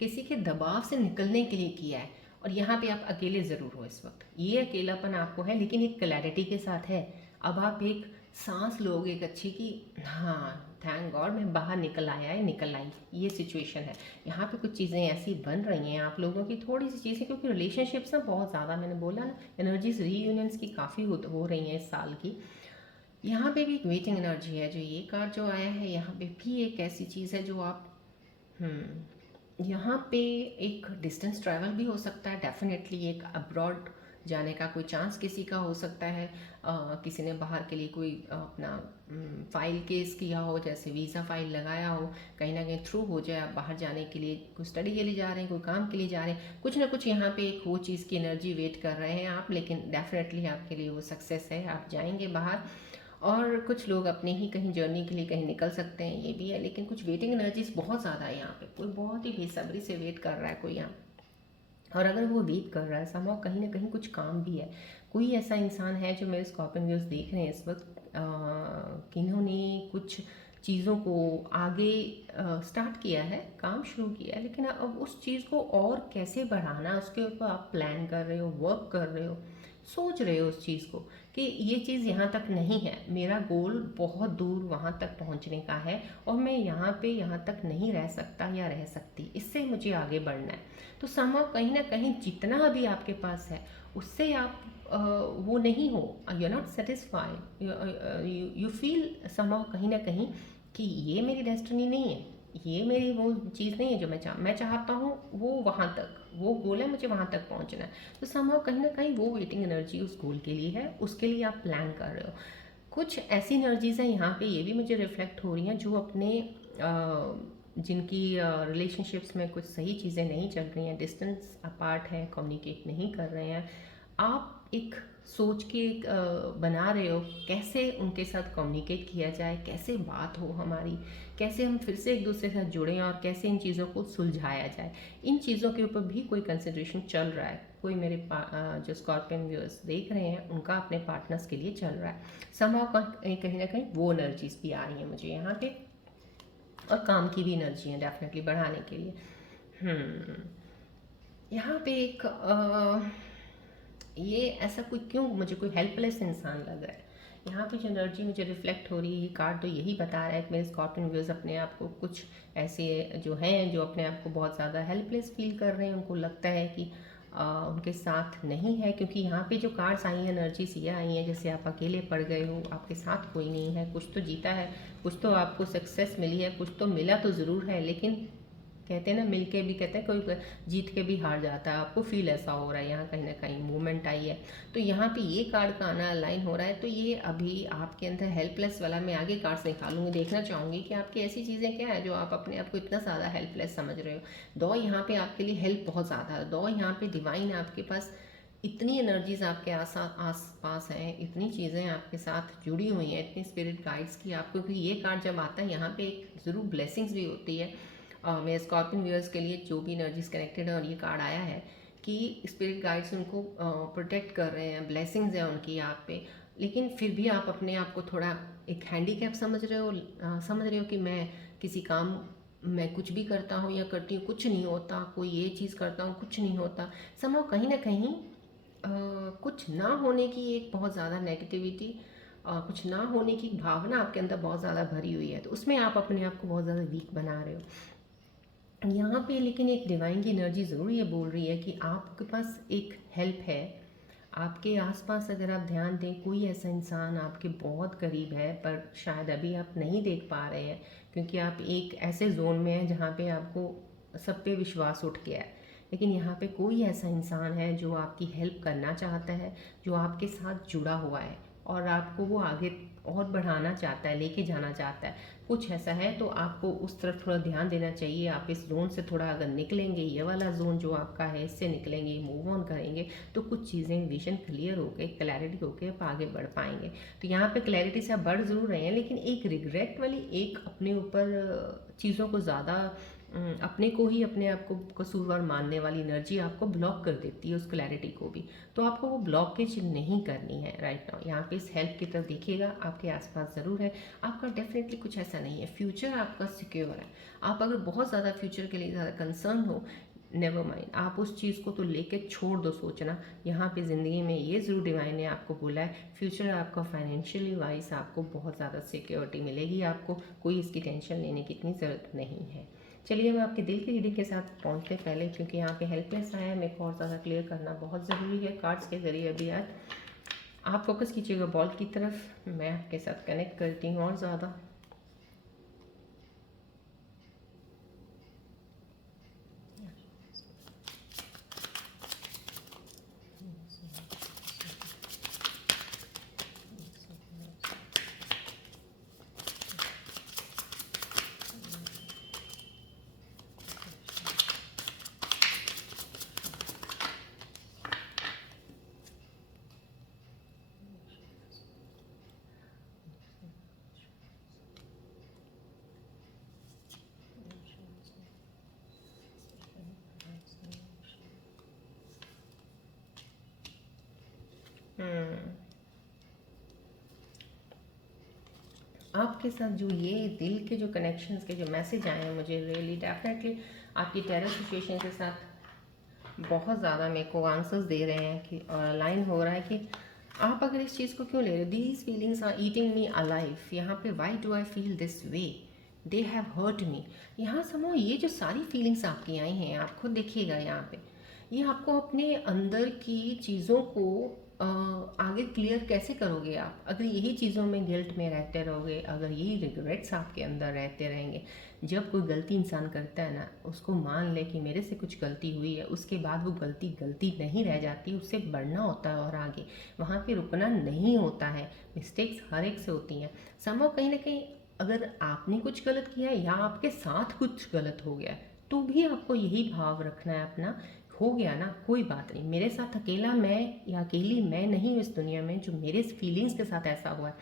किसी के दबाव से निकलने के लिए किया है, और यहाँ पे आप अकेले ज़रूर हो इस वक्त, ये अकेलापन आपको है, लेकिन एक क्लैरिटी के साथ है। अब आप एक सांस लोगे एक अच्छी कि हाँ थैंक गॉड मैं बाहर निकल आया है, निकल आई, ये सिचुएशन है। यहाँ पे कुछ चीज़ें ऐसी बन रही हैं आप लोगों की, थोड़ी सी चीज़ें, क्योंकि रिलेशनशिप्स ना बहुत ज़्यादा, मैंने बोला ना एनर्जीज रीयूनियंस की काफ़ी हो रही हैं इस साल की। यहाँ पे भी एक वेटिंग एनर्जी है, जो ये कार्ड जो आया है यहाँ पे भी एक ऐसी चीज़ है जो आप यहाँ पे एक डिस्टेंस ट्रैवल भी हो सकता है डेफिनेटली, एक अब्रॉड जाने का कोई चांस किसी का हो सकता है। किसी ने बाहर के लिए कोई अपना फाइल केस किया हो, जैसे वीज़ा फाइल लगाया हो, कहीं ना कहीं थ्रू हो जाए, आप बाहर जाने के लिए कोई स्टडी के लिए जा रहे हैं, कोई काम के लिए जा रहे हैं, कुछ ना कुछ यहाँ पे एक वो चीज़ की एनर्जी वेट कर रहे हैं आप, लेकिन डेफिनेटली आपके लिए वो सक्सेस है, आप जाएंगे बाहर। और कुछ लोग अपने ही कहीं जर्नी के लिए कहीं निकल सकते हैं, ये भी है, लेकिन कुछ वेटिंग एनर्जीज बहुत ज़्यादा है यहाँ पे, कोई बहुत ही बेसब्री से वेट कर रहा है कोई यहाँ। और अगर वो वेट कर रहा है समहाउ कहीं ना कहीं कुछ काम भी है, कोई ऐसा इंसान है जो मेरे स्कॉर्पियन व्यूज़ देख रहे हैं इस वक्त, किन्होंने कुछ चीज़ों को आगे स्टार्ट किया है, काम शुरू किया है, लेकिन अब उस चीज़ को और कैसे बढ़ाना, उसके ऊपर आप प्लान कर रहे हो, वर्क कर रहे हो, सोच रहे हो उस चीज़ को कि ये चीज़ यहाँ तक नहीं है, मेरा गोल बहुत दूर वहाँ तक पहुँचने का है, और मैं यहाँ पे यहाँ तक नहीं रह सकता या रह सकती, इससे मुझे आगे बढ़ना है। तो समहाउ कहीं ना कहीं जितना अभी आपके पास है उससे आप वो नहीं हो, you are not satisfied, you feel somehow कहीं ना कहीं कि ये मेरी डेस्टिनी नहीं है, ये मेरी वो चीज़ नहीं है जो मैं चाहता हूँ वो वहाँ तक, वो गोल है, मुझे वहाँ तक पहुँचना है। तो समहाउ कहीं ना कहीं वो वेटिंग एनर्जी उस गोल के लिए है, उसके लिए आप प्लान कर रहे हो। कुछ ऐसी एनर्जीज़ हैं यहाँ पे, ये भी मुझे रिफ्लेक्ट हो रही हैं, जो अपने जिनकी रिलेशनशिप्स में कुछ सही चीज़ें नहीं चल रही हैं, डिस्टेंस अपार्ट है, कम्युनिकेट नहीं कर रहे हैं, आप एक सोच के एक बना रहे हो कैसे उनके साथ कम्युनिकेट किया जाए, कैसे बात हो हमारी, कैसे हम फिर से एक दूसरे के साथ जुड़ें, और कैसे इन चीज़ों को सुलझाया जाए। इन चीज़ों के ऊपर भी कोई कंसिड्रेशन चल रहा है, कोई मेरे जो स्कॉर्पियन व्यूअर्स देख रहे हैं उनका अपने पार्टनर्स के लिए चल रहा है। समहाउ कहीं ना कहीं वो एनर्जीज भी आ रही हैं मुझे यहाँ पे, और काम की भी एनर्जी है डेफिनेटली बढ़ाने के लिए। यहाँ पे एक ये ऐसा कोई क्यों मुझे कोई हेल्पलेस इंसान लग रहा है, यहाँ पे जो एनर्जी मुझे रिफ्लेक्ट हो रही है, ये कार्ड तो यही बता रहा है कि मेरे स्कॉर्पियन व्यूअर्स अपने आप को कुछ ऐसे जो हैं जो अपने आप को बहुत ज़्यादा हेल्पलेस फील कर रहे हैं, उनको लगता है कि उनके साथ नहीं है, क्योंकि यहाँ पे जो कार्ड्स आई हैं, एनर्जीज ये आई हैं जैसे आप अकेले पड़ गए हो, आपके साथ कोई नहीं है, कुछ तो जीता है, कुछ तो आपको सक्सेस मिली है, कुछ तो मिला तो ज़रूर है, लेकिन कहते हैं ना मिल के भी, कहते हैं कोई जीत के भी हार जाता है, आपको फील ऐसा हो रहा है, यहाँ कहीं ना कहीं मूवमेंट आई है। तो यहाँ पे ये कार्ड का आना अलाइन हो रहा है, तो ये अभी आपके अंदर हेल्पलेस वाला, मैं आगे कार्ड्स निकालूंगी, देखना चाहूँगी कि आपकी ऐसी चीज़ें क्या है जो आप अपने आप को इतना ज़्यादा हेल्पलेस समझ रहे हो। दो यहाँ पे आपके लिए हेल्प बहुत ज़्यादा है, दो यहाँ पे डिवाइन आपके पास, इतनी एनर्जीज आपके आस पास हैं, इतनी चीज़ें आपके साथ जुड़ी हुई हैं, इतनी स्पिरिट गाइड्स की आपको, क्योंकि ये कार्ड जब आता है यहाँ पे एक ज़रूर ब्लेसिंग्स भी होती है। मेरे स्कॉर्पियन व्यूअर्स के लिए जो भी एनर्जीज कनेक्टेड है, और ये कार्ड आया है कि स्पिरिट गाइड्स उनको प्रोटेक्ट कर रहे हैं, ब्लेसिंग्स हैं उनकी आप पे, लेकिन फिर भी आप अपने आप को थोड़ा एक हैंडीकैप समझ रहे हो, समझ रहे हो कि मैं किसी काम, मैं कुछ भी करता हूँ या करती हूँ कुछ नहीं होता, कोई ये चीज़ करता हूँ कुछ नहीं होता, समहाउ कहीं ना कहीं कुछ ना होने की एक बहुत ज़्यादा नेगेटिविटी, कुछ ना होने की भावना आपके अंदर बहुत ज़्यादा भरी हुई है, तो उसमें आप अपने आप को बहुत ज़्यादा वीक बना रहे हो यहाँ पे। लेकिन एक डिवाइन की एनर्जी ज़रूर ये बोल रही है कि आपके पास एक हेल्प है, आपके आसपास अगर आप ध्यान दें, कोई ऐसा इंसान आपके बहुत करीब है, पर शायद अभी आप नहीं देख पा रहे हैं, क्योंकि आप एक ऐसे जोन में हैं जहाँ पे आपको सब पे विश्वास उठ गया है, लेकिन यहाँ पे कोई ऐसा इंसान है जो आपकी हेल्प करना चाहता है, जो आपके साथ जुड़ा हुआ है, और आपको वो आगे और बढ़ाना चाहता है, लेके जाना चाहता है, कुछ ऐसा है। तो आपको उस तरफ थोड़ा ध्यान देना चाहिए, आप इस जोन से थोड़ा अगर निकलेंगे, ये वाला जोन जो आपका है इससे निकलेंगे, मूव ऑन करेंगे, तो कुछ चीज़ें विजन क्लियर होकर, क्लैरिटी होकर आप आगे बढ़ पाएंगे। तो यहाँ पे क्लैरिटी से आप बढ़ ज़रूर रहे हैं, लेकिन एक रिग्रेट वाली, एक अपने ऊपर चीज़ों को ज़्यादा अपने को ही अपने आप को कसूरवार मानने वाली एनर्जी आपको ब्लॉक कर देती है उस क्लैरिटी को भी, तो आपको वो ब्लॉकेज नहीं करनी है राइट नाउ। यहाँ पे इस हेल्प की तरफ देखिएगा, आपके आसपास ज़रूर है, आपका डेफिनेटली कुछ ऐसा नहीं है, फ्यूचर आपका सिक्योर है। आप अगर बहुत ज़्यादा फ्यूचर के लिए ज़्यादा कंसर्न हो, नेवर माइंड, आप उस चीज़ को तो लेके छोड़ दो सोचना। यहाँ पे ज़िंदगी में ये ज़रूर डिवाइन ने आपको बोला है, फ्यूचर आपका फाइनेंशियली वाइज आपको बहुत ज़्यादा सिक्योरिटी मिलेगी, आपको कोई इसकी टेंशन लेने की इतनी ज़रूरत नहीं है। चलिए हम आपके दिल की रीडिंग के साथ पहुँचते पहले, क्योंकि यहाँ पे हेल्पलेस आया है, मेरे को और ज़्यादा क्लियर करना बहुत ज़रूरी है कार्ड्स के ज़रिए। अभी आज आप फोकस कीजिएगा बॉल की तरफ, मैं आपके साथ कनेक्ट करती हूँ और ज़्यादा। आपके साथ जो ये दिल के जो कनेक्शंस के जो मैसेज आए हैं मुझे, रियली डेफिनेटली आपकी टेरर सिचुएशन के साथ बहुत ज़्यादा मेरे को आंसर्स दे रहे हैं कि लाइन हो रहा है कि आप अगर इस चीज़ को क्यों ले रहे हो, these feelings are eating me alive. यहाँ पे why do I feel this way, they have hurt me. यहाँ समझो ये जो सारी फीलिंग्स आपकी आई हैं, आप खुद देखिएगा यहाँ पे, ये आपको अपने अंदर की चीज़ों को आगे क्लियर कैसे करोगे आप, अगर यही चीज़ों में गिल्ट में रहते रहोगे, अगर यही रिग्रेट्स आपके अंदर रहते रहेंगे। जब कोई गलती इंसान करता है ना, उसको मान ले कि मेरे से कुछ गलती हुई है, उसके बाद वो गलती गलती नहीं रह जाती, उससे बढ़ना होता है और आगे वहाँ पे रुकना नहीं होता है। मिस्टेक्स हर एक से होती हैं। समझो कहीं ना कहीं अगर आपने कुछ गलत किया है या आपके साथ कुछ गलत हो गया है, तो भी आपको यही भाव रखना है अपना, हो गया ना कोई बात नहीं, मेरे साथ अकेला मैं या अकेली मैं नहीं हूँ इस दुनिया में जो मेरे फीलिंग्स के साथ ऐसा हुआ है।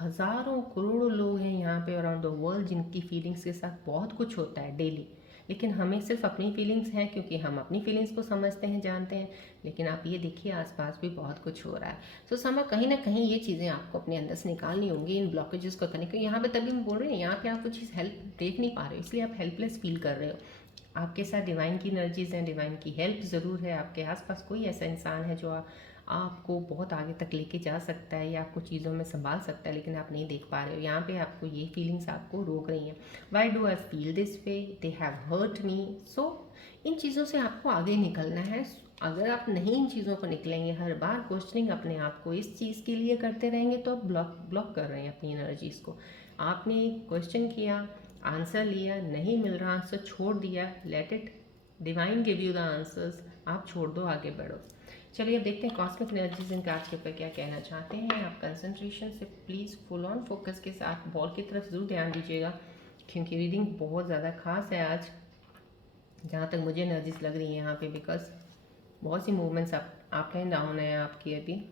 हज़ारों करोड़ों लोग हैं यहाँ पे अराउंड द वर्ल्ड जिनकी फीलिंग्स के साथ बहुत कुछ होता है डेली, लेकिन हमें सिर्फ अपनी फीलिंग्स हैं क्योंकि हम अपनी फीलिंग्स को समझते हैं, जानते हैं। लेकिन आप ये देखिए आसपास भी बहुत कुछ हो रहा है। सो समा कहीं ना कहीं ये चीज़ें आपको अपने अंदर से निकालनी होंगी, इन ब्लॉकेजेस को करने के। यहाँ पे तभी मैं बोल रही हूँ, यहाँ पे आप कुछ चीज़ हेल्प देख नहीं पा रहे हो, इसलिए आप हेल्पलेस फील कर रहे हो। आपके साथ डिवाइन की एनर्जीज हैं, डिवाइन की हेल्प ज़रूर है, आपके आसपास कोई ऐसा इंसान है जो आपको बहुत आगे तक लेके जा सकता है या आपको चीज़ों में संभाल सकता है, लेकिन आप नहीं देख पा रहे हो। यहाँ पे आपको ये फीलिंग्स आपको रोक रही हैं। Why do I feel this way, they have hurt me. So इन चीज़ों से आपको आगे निकलना है। अगर आप नहीं इन चीज़ों को निकलेंगे, हर बार क्वेश्चनिंग अपने आप को इस चीज़ के लिए करते रहेंगे, तो आप ब्लॉक कर रहे हैं अपनी एनर्जीज़ को। आपने क्वेश्चन किया, आंसर लिया, नहीं मिल रहा आंसर, छोड़ दिया, let it, divine give you the answers, आप छोड़ दो, आगे बढ़ो। चलिए अब देखते हैं कॉस्मिक एनर्जीज इन कार्ड्स के ऊपर क्या कहना चाहते हैं। आप कंसंट्रेशन से प्लीज़ फुल ऑन फोकस के साथ बॉल की तरफ ज़रूर ध्यान दीजिएगा, क्योंकि रीडिंग बहुत ज़्यादा खास है आज, जहाँ तक मुझे एनर्जीज लग रही हैं यहाँ पे, बिकॉज बहुत सी मूवमेंट्स अप एंड डाउन है आपकी अभी।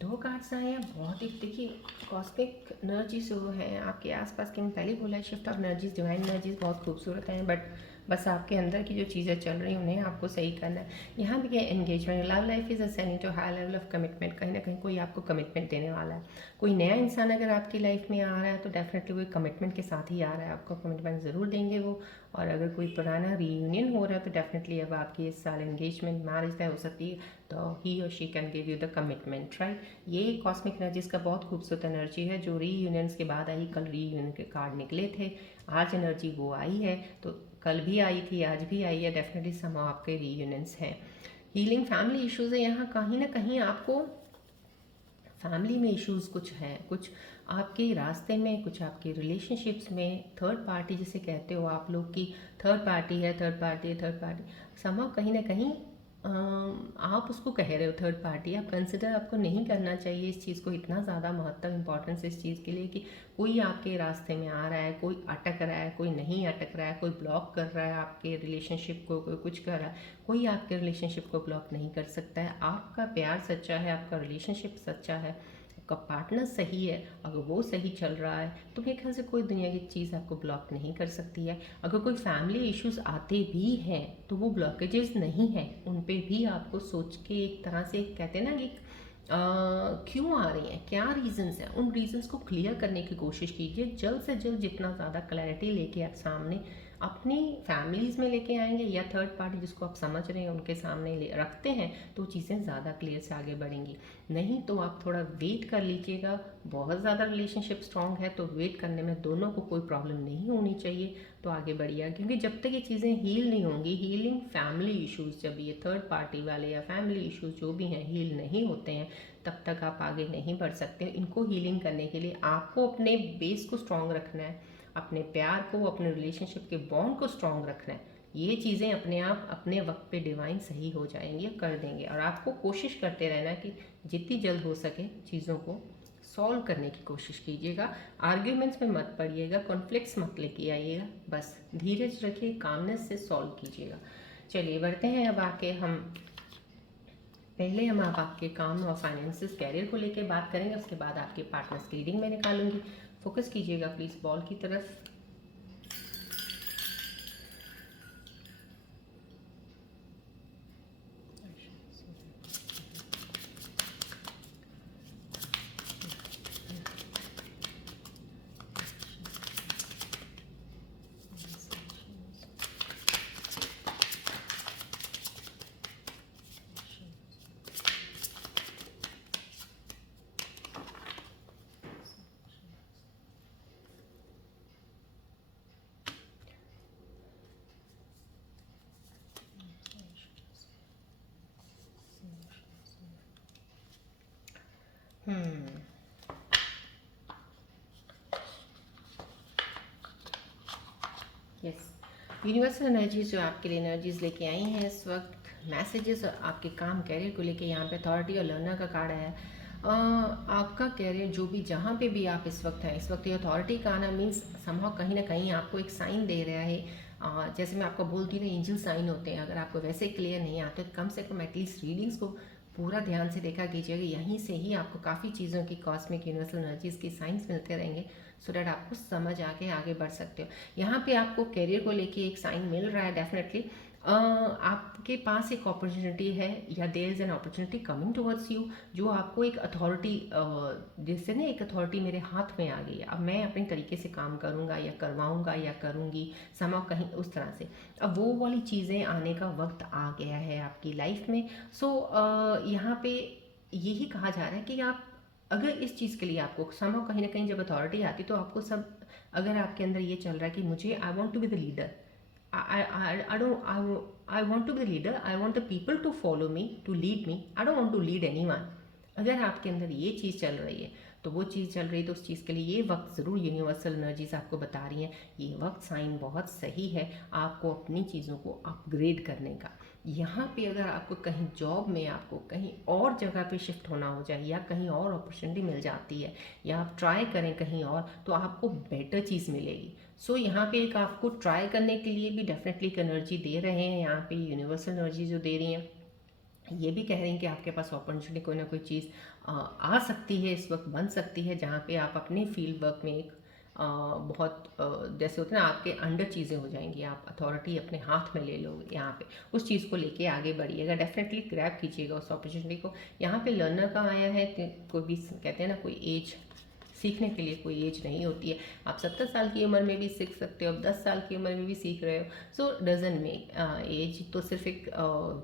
दो कार्ड्स आए हैं बहुत ही, देखिए कॉस्मिक एनर्जीज जो हैं आपके आसपास की, मैं पहले बोला है shift of energies, divine energies बहुत खूबसूरत हैं, बट बस आपके अंदर की जो चीज़ें चल रही हैं उन्हें आपको सही करना है। यहाँ भी क्या engagement, love life is ascending to high level of commitment, कहीं ना कहीं कोई आपको कमिटमेंट देने वाला है। कोई नया इंसान अगर आपकी लाइफ में आ रहा है तो डेफिनेटली वो कमिटमेंट के साथ ही आ रहा है, आपको कमिटमेंट ज़रूर देंगे वो। और अगर कोई पुराना रीयूनियन हो रहा है तो डेफिनेटली अब आपकी इस साल एंगेजमेंट मैरिज तय हो सकती है, तो ही और she can give you the commitment, right. ये कॉस्मिक एनर्जीज का बहुत खूबसूरत एनर्जी है जो रीयूनियंस के बाद आई। कल रीयूनियन के कार्ड निकले थे, आज एनर्जी वो आई है, तो कल भी आई थी, आज भी आई है, डेफिनेटली सम आपके रीयूनियंस हैं। हीलिंग फैमिली इश्यूज़ है यहाँ, कहीं ना कहीं आपको फैमिली में इश्यूज़ कुछ हैं, कुछ आपके रास्ते में, कुछ आपके रिलेशनशिप्स में थर्ड पार्टी जिसे कहते हो आप लोग की, थर्ड पार्टी है, थर्ड पार्टी है, थर्ड पार्टी समा कहीं ना कहीं आप उसको कह रहे हो थर्ड पार्टी, आप कंसिडर आपको नहीं करना चाहिए इस चीज़ को, इतना ज़्यादा महत्व इंपॉर्टेंस इस चीज़ के लिए कि कोई आपके रास्ते में आ रहा है, कोई अटक रहा है, कोई नहीं अटक रहा है, कोई ब्लॉक कर रहा है आपके रिलेशनशिप को, कोई कुछ कर रहा है, कोई आपके रिलेशनशिप को ब्लॉक नहीं कर सकता है। आपका प्यार सच्चा है, आपका रिलेशनशिप सच्चा है, आपका पार्टनर सही है, अगर वो सही चल रहा है तो मेरे ख्याल से कोई दुनिया की चीज़ आपको ब्लॉक नहीं कर सकती है। अगर कोई फैमिली इश्यूज आते भी हैं तो वो ब्लॉकेजेस नहीं हैं, उन पे भी आपको सोच के एक तरह से कहते हैं ना कि क्यों आ रही हैं, क्या रीजंस हैं, उन रीजंस को क्लियर करने की कोशिश कीजिए। जल्द से जल्द जितना ज़्यादा क्लैरिटी लेके आप सामने अपनी फैमिलीज़ में लेके आएंगे या थर्ड पार्टी जिसको आप समझ रहे हैं उनके सामने रखते हैं तो चीज़ें ज़्यादा क्लियर से आगे बढ़ेंगी। नहीं तो आप थोड़ा वेट कर लीजिएगा। बहुत ज़्यादा रिलेशनशिप स्ट्रांग है तो वेट करने में दोनों को कोई प्रॉब्लम नहीं होनी चाहिए, तो आगे बढ़िएगा। क्योंकि जब तक ये चीज़ें हील नहीं होंगी, हीलिंग फैमिली इश्यूज़, जब ये थर्ड पार्टी वाले या फैमिली इश्यूज़ जो भी हैं हील नहीं होते हैं तब तक आप आगे नहीं बढ़ सकते। इनको हीलिंग करने के लिए आपको अपने बेस को स्ट्रांग रखना है, अपने प्यार को, अपने रिलेशनशिप के बॉन्ड को स्ट्रांग रखना है। ये चीज़ें अपने आप अपने वक्त पे डिवाइन सही हो जाएंगी, कर देंगे। और आपको कोशिश करते रहना कि जितनी जल्द हो सके चीज़ों को सॉल्व करने की कोशिश कीजिएगा। आर्ग्यूमेंट्स में मत पड़िएगा, कॉन्फ्लिक्ट्स मत लेके आइएगा, बस धीरज रखिए, कामनेस से सॉल्व कीजिएगा। चलिए बढ़ते हैं अब आके पहले हम आप आपके काम और फाइनेंसिस कैरियर को लेके बात करेंगे, उसके बाद आपके पार्टनर्स की रीडिंग में निकालूंगी। फोकस कीजिएगा प्लीज़ बॉल की तरफ। यस, यूनिवर्सल एनर्जीज जो आपके लिए एनर्जीज लेके आई हैं इस वक्त, मैसेजेस आपके काम कैरियर को लेके, यहाँ पे अथॉरिटी और लर्नर का कार्ड आया है। आपका कैरियर जो भी जहाँ पे भी आप इस वक्त हैं, इस वक्त ये अथॉरिटी का आना मीन्स समहाउ कहीं ना कहीं आपको एक साइन दे रहा है। जैसे मैं आपको बोलती हूँ ना, एंजल साइन होते हैं, अगर आपको वैसे क्लियर नहीं आते तो कम से कम एटलीस्ट रीडिंग्स को पूरा ध्यान से देखा कीजिएगा। यहीं से ही आपको काफ़ी चीज़ों की कॉस्मिक यूनिवर्सल एनर्जीज़ की साइंस मिलते रहेंगे, सो डैट आपको समझ आके आगे बढ़ सकते हो। यहाँ पे आपको करियर को लेके एक साइन मिल रहा है डेफिनेटली। आपके पास एक अपॉर्चुनिटी है या there is an opportunity coming towards you, जो आपको एक अथॉरिटी, जिससे ना एक अथॉरिटी मेरे हाथ में आ गई है, अब मैं अपने तरीके से काम करूँगा या करवाऊँगा या करूँगी समाव कहीं उस तरह से, अब वो वाली चीज़ें आने का वक्त आ गया है आपकी लाइफ में। सो यहाँ पे यही कहा जा रहा है कि आप अगर इस चीज़ के लिए आपको समाव कहीं ना कहीं जब अथॉरिटी आती तो आपको सब, अगर आपके अंदर ये चल रहा है कि मुझे I want to be the leader, I want to be the leader. I want the people to follow me, to lead me. I don't want to lead anyone. अगर आपके अंदर ये चीज़ चल रही है तो वो चीज़ चल रही है, तो उस चीज़ के लिए ये वक्त ज़रूर यूनिवर्सल एनर्जीज आपको बता रही हैं, ये वक्त साइन बहुत सही है आपको अपनी चीज़ों को अपग्रेड करने का। यहाँ पे अगर आपको कहीं जॉब में आपको कहीं और जगह पे शिफ्ट होना हो जाए या कहीं और अपॉर्चुनिटी मिल जाती है या आप ट्राई करें कहीं और, तो आपको बेटर चीज़ मिलेगी। सो यहाँ पे एक आपको ट्राई करने के लिए भी डेफिनेटली एक एनर्जी दे रहे हैं। यहाँ पे यूनिवर्सल एनर्जी जो दे रही हैं ये भी कह रही हैं कि आपके पास अपॉर्चुनिटी कोई ना कोई चीज़ आ सकती है, इस वक्त बन सकती है, जहाँ पे आप अपने फील्ड वर्क में एक बहुत जैसे होते हैं ना आपके अंडर चीज़ें हो जाएंगी, आप अथॉरिटी अपने हाथ में ले लोगे, यहाँ पे उस चीज़ को लेके आगे बढ़िएगा, डेफिनेटली ग्रैब कीजिएगा उस अपॉर्चुनिटी को। यहाँ पे लर्नर का आया है, कोई भी कहते हैं ना कोई एज, सीखने के लिए कोई एज नहीं होती है। आप 70 साल की उम्र में भी सीख सकते हो, आप 10 साल की उम्र में भी सीख रहे हो। सो डजन मेक एज, तो सिर्फ एक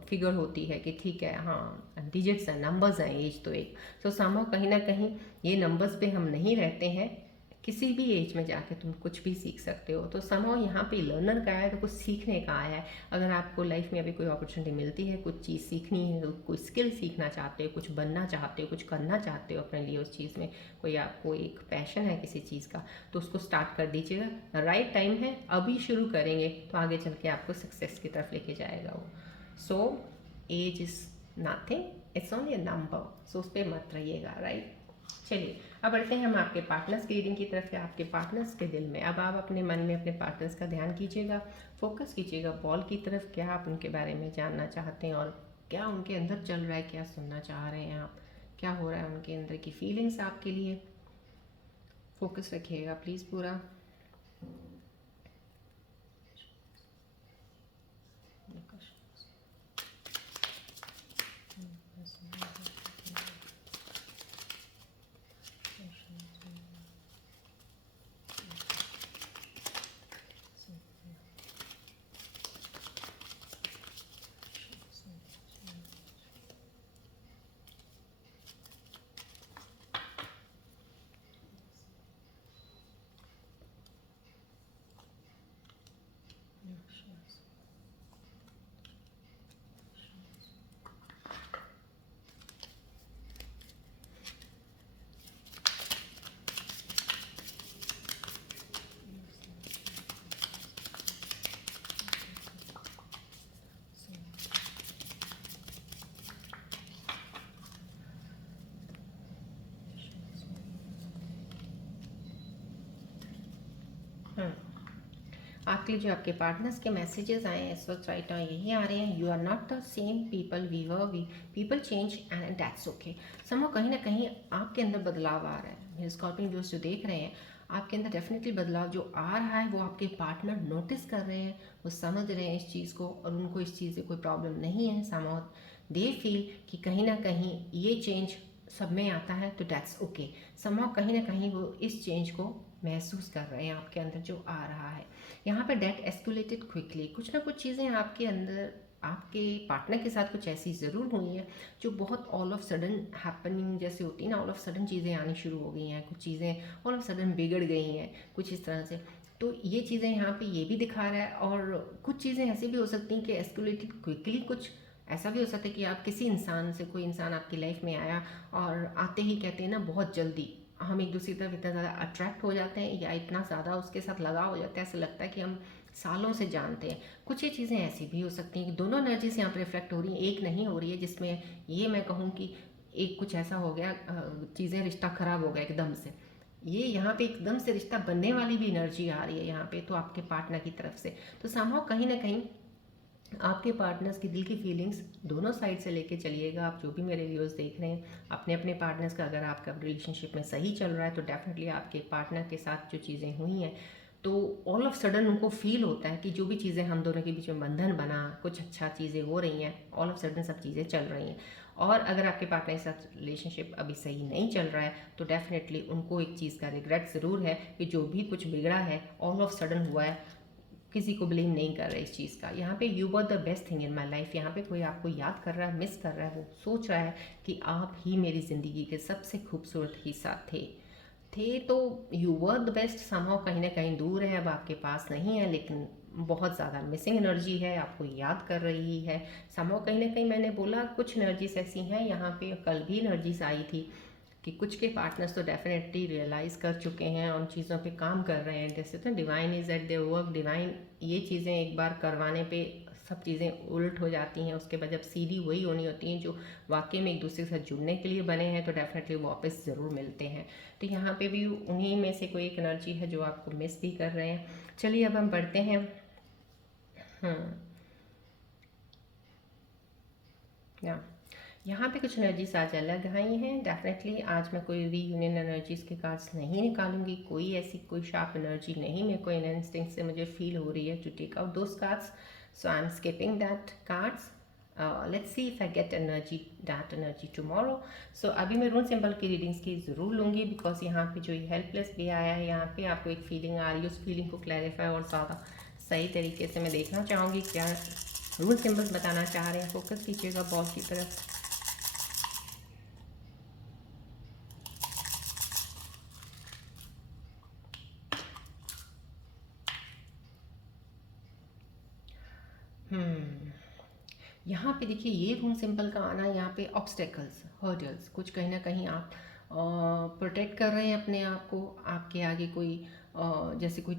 फिगर होती है कि ठीक है, हाँ डिजिट्स हैं, नंबर्स हैं, एज तो एक। सो समहाउ कहीं ना कहीं ये नंबर्स पे हम नहीं रहते हैं, किसी भी एज में जाके तुम कुछ भी सीख सकते हो। तो समहाउ यहाँ पे लर्नर का आया है तो कुछ सीखने का आया है। अगर आपको लाइफ में अभी कोई अपॉर्चुनिटी मिलती है, कुछ चीज़ सीखनी है, कोई स्किल सीखना चाहते हो, कुछ बनना चाहते हो, कुछ करना चाहते हो अपने लिए उस चीज़ में, कोई आपको एक पैशन है किसी चीज़ का, तो उसको स्टार्ट कर दीजिएगा। राइट टाइम है, अभी शुरू करेंगे तो आगे चल के आपको सक्सेस की तरफ लेके जाएगा वो। So age is nothing, it's only a number, so उस पर मत रहिएगा, राइट। चलिए अब बढ़ते हैं हम आपके पार्टनर्स की रीडिंग की तरफ। या आपके पार्टनर्स के दिल में अब आप अपने मन में अपने पार्टनर्स का ध्यान कीजिएगा, फोकस कीजिएगा बॉल की तरफ। क्या आप उनके बारे में जानना चाहते हैं और क्या उनके अंदर चल रहा है, क्या सुनना चाह रहे हैं आप, क्या हो रहा है उनके अंदर की फीलिंग्स आपके लिए। फोकस रखिएगा प्लीज़ पूरा। आपके जो आपके पार्टनर्स के मैसेजेस आए हैं इस वक्त राइट नाउ यही आ रहे हैं। You are not the same people we were, we people change and that's okay. समझो कहीं ना कहीं आपके अंदर बदलाव आ रहा है। मेरे स्कॉर्पियन व्यूअर्स जो देख रहे हैं, आपके अंदर डेफिनेटली बदलाव जो आ रहा है वो आपके पार्टनर नोटिस कर रहे हैं, वो समझ रहे हैं इस चीज़ को और उनको इस चीज़ से कोई प्रॉब्लम नहीं है। समहाउ दे फील कि कहीं ना कहीं ये चेंज सब में आता है तो दैट्स ओके। समहाउ कहीं ना कहीं वो इस चेंज को महसूस कर रहे हैं आपके अंदर जो आ रहा है। यहाँ पे डेट एस्कुलेटेड क्विकली, कुछ ना कुछ चीज़ें आपके अंदर आपके पार्टनर के साथ कुछ ऐसी ज़रूर हुई हैं जो बहुत ऑल ऑफ सडन हैपनिंग जैसे होती है ना, ऑल ऑफ सडन चीज़ें आनी शुरू हो गई हैं, कुछ चीज़ें ऑल ऑफ सडन बिगड़ गई हैं कुछ इस तरह से। तो ये चीज़ें यहाँ पे ये भी दिखा रहा है। और कुछ चीज़ें ऐसी भी हो सकती हैं कि एस्कुलेटेड क्विकली, कुछ ऐसा भी हो सकता है कि आप किसी इंसान से, कोई इंसान आपकी लाइफ में आया और आते ही कहते हैं ना बहुत जल्दी हम एक दूसरी तरफ इतना ज़्यादा अट्रैक्ट हो जाते हैं या इतना ज़्यादा उसके साथ लगाव हो जाता है, ऐसा लगता है कि हम सालों से जानते हैं। कुछ ये चीज़ें ऐसी भी हो सकती हैं कि दोनों एनर्जीज यहाँ पर रिफ्लेक्ट हो रही हैं, एक नहीं हो रही है जिसमें ये मैं कहूँ कि एक कुछ ऐसा हो गया, चीज़ें रिश्ता ख़राब हो गया एकदम से। ये यहाँ पे एकदम से रिश्ता बनने वाली भी एनर्जी आ रही है यहाँ पे तो आपके पार्टनर की तरफ से। तो समहाउ कहीं ना कहीं आपके पार्टनर्स की दिल की फीलिंग्स दोनों साइड से लेके चलिएगा। आप जो भी मेरे व्यूअर्स देख रहे हैं अपने अपने पार्टनर्स का, अगर आपका रिलेशनशिप में सही चल रहा है तो डेफिनेटली आपके पार्टनर के साथ जो चीज़ें हुई हैं तो ऑल ऑफ सडन उनको फील होता है कि जो भी चीज़ें हम दोनों के बीच में बंधन बना, कुछ अच्छा चीज़ें हो रही हैं, ऑल ऑफ सडन सब चीज़ें चल रही हैं। और अगर आपके पार्टनर के साथ रिलेशनशिप अभी सही नहीं चल रहा है तो डेफिनेटली उनको एक चीज़ का रिग्रेट ज़रूर है कि जो भी कुछ बिगड़ा है ऑल ऑफ सडन हुआ है, किसी को ब्लेम नहीं कर रहे इस चीज़ का। यहाँ पे you were the best thing in my life, यहाँ पे कोई आपको याद कर रहा है, मिस कर रहा है, वो सोच रहा है कि आप ही मेरी ज़िंदगी के सबसे खूबसूरत हिस्सा थे। तो you were the best. Somehow कहीं ना कहीं दूर है, अब आपके पास नहीं है, लेकिन बहुत ज़्यादा मिसिंग एनर्जी है, आपको याद कर रही है। समहाउ कहीं ना कहीं मैंने बोला कुछ एनर्जीज ऐसी हैं यहाँ पे, कल भी एनर्जीज आई थी कि कुछ के पार्टनर्स तो डेफिनेटली रियलाइज़ कर चुके हैं, उन चीज़ों पे काम कर रहे हैं। जैसे तो divine is eight their work, divine ये चीज़ें एक बार करवाने पे सब चीज़ें उल्ट हो जाती हैं। उसके बाद जब सीधी वही होनी होती हैं जो वाकई में एक दूसरे के साथ जुड़ने के लिए बने हैं तो डेफिनेटली वापस ज़रूर मिलते हैं। तो यहाँ पे भी उन्हीं में से कोई एक एनर्जी है जो आपको मिस भी कर रहे हैं। चलिए अब हम बढ़ते हैं। या यहाँ पे कुछ एनर्जीज आज अलग आई हैं। डेफिनेटली आज मैं कोई रीयूनियन एनर्जीज के कार्ड्स नहीं निकालूंगी, कोई ऐसी कोई शार्प एनर्जी नहीं मेरे को इन इंस्टिंक्ट से मुझे फील हो रही है to take out those cards, so I am skipping that cards. Let's see if I get energy that energy tomorrow. So अभी मैं रून सिंबल की रीडिंग्स की ज़रूर लूँगी बिकॉज यहाँ पे जो हेल्पलेस भी आया है, यहाँ पे आपको एक फीलिंग आ रही है, उस फीलिंग को क्लैरिफाई और ज़्यादा सही तरीके से मैं देखना चाहूँगी क्या रूल सिंबल्स बताना चाह रहे हैं। फोकस कीजिएगा बॉल की तरफ। यहाँ पे देखिए ये रूल सिंपल का आना, यहाँ पे ऑब्स्टेकल्स, हर्डल्स, कुछ कहीं ना कहीं आप प्रोटेक्ट कर रहे हैं अपने आप को। आपके आगे कोई जैसे कोई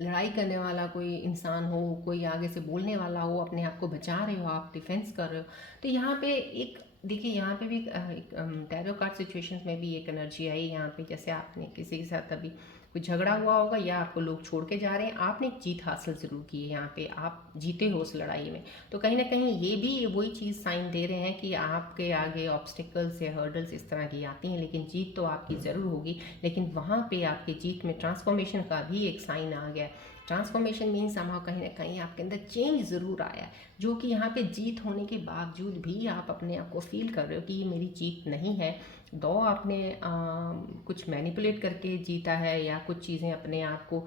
लड़ाई करने वाला कोई इंसान हो, कोई आगे से बोलने वाला हो, अपने आप को बचा रहे हो, आप डिफेंस कर रहे हो। तो यहाँ पे एक देखिए, यहाँ पे भी एक टैरो कार्ड सिचुएशंस में भी एक एनर्जी आई यहाँ पे, जैसे आपने किसी के साथ अभी कुछ झगड़ा हुआ होगा या आपको लोग छोड़ के जा रहे हैं, आपने एक जीत हासिल ज़रूर की है, यहाँ पे आप जीते हो उस लड़ाई में। तो कहीं ना कहीं ये भी वही चीज़ साइन दे रहे हैं कि आपके आगे ऑब्स्टिकल्स या हर्डल्स इस तरह की आती हैं, लेकिन जीत तो आपकी ज़रूर होगी। लेकिन वहाँ पे आपकी जीत में ट्रांसफॉर्मेशन का भी एक साइन आ गया है। ट्रांसफॉर्मेशन मीन्स समाव कहीं ना कहीं आपके अंदर चेंज ज़रूर आया है, जो कि यहाँ पे जीत होने के बावजूद भी आप अपने आप को फील कर रहे हो कि ये मेरी जीत नहीं है। दो आपने कुछ मैनिपुलेट करके जीता है, या कुछ चीज़ें अपने आप को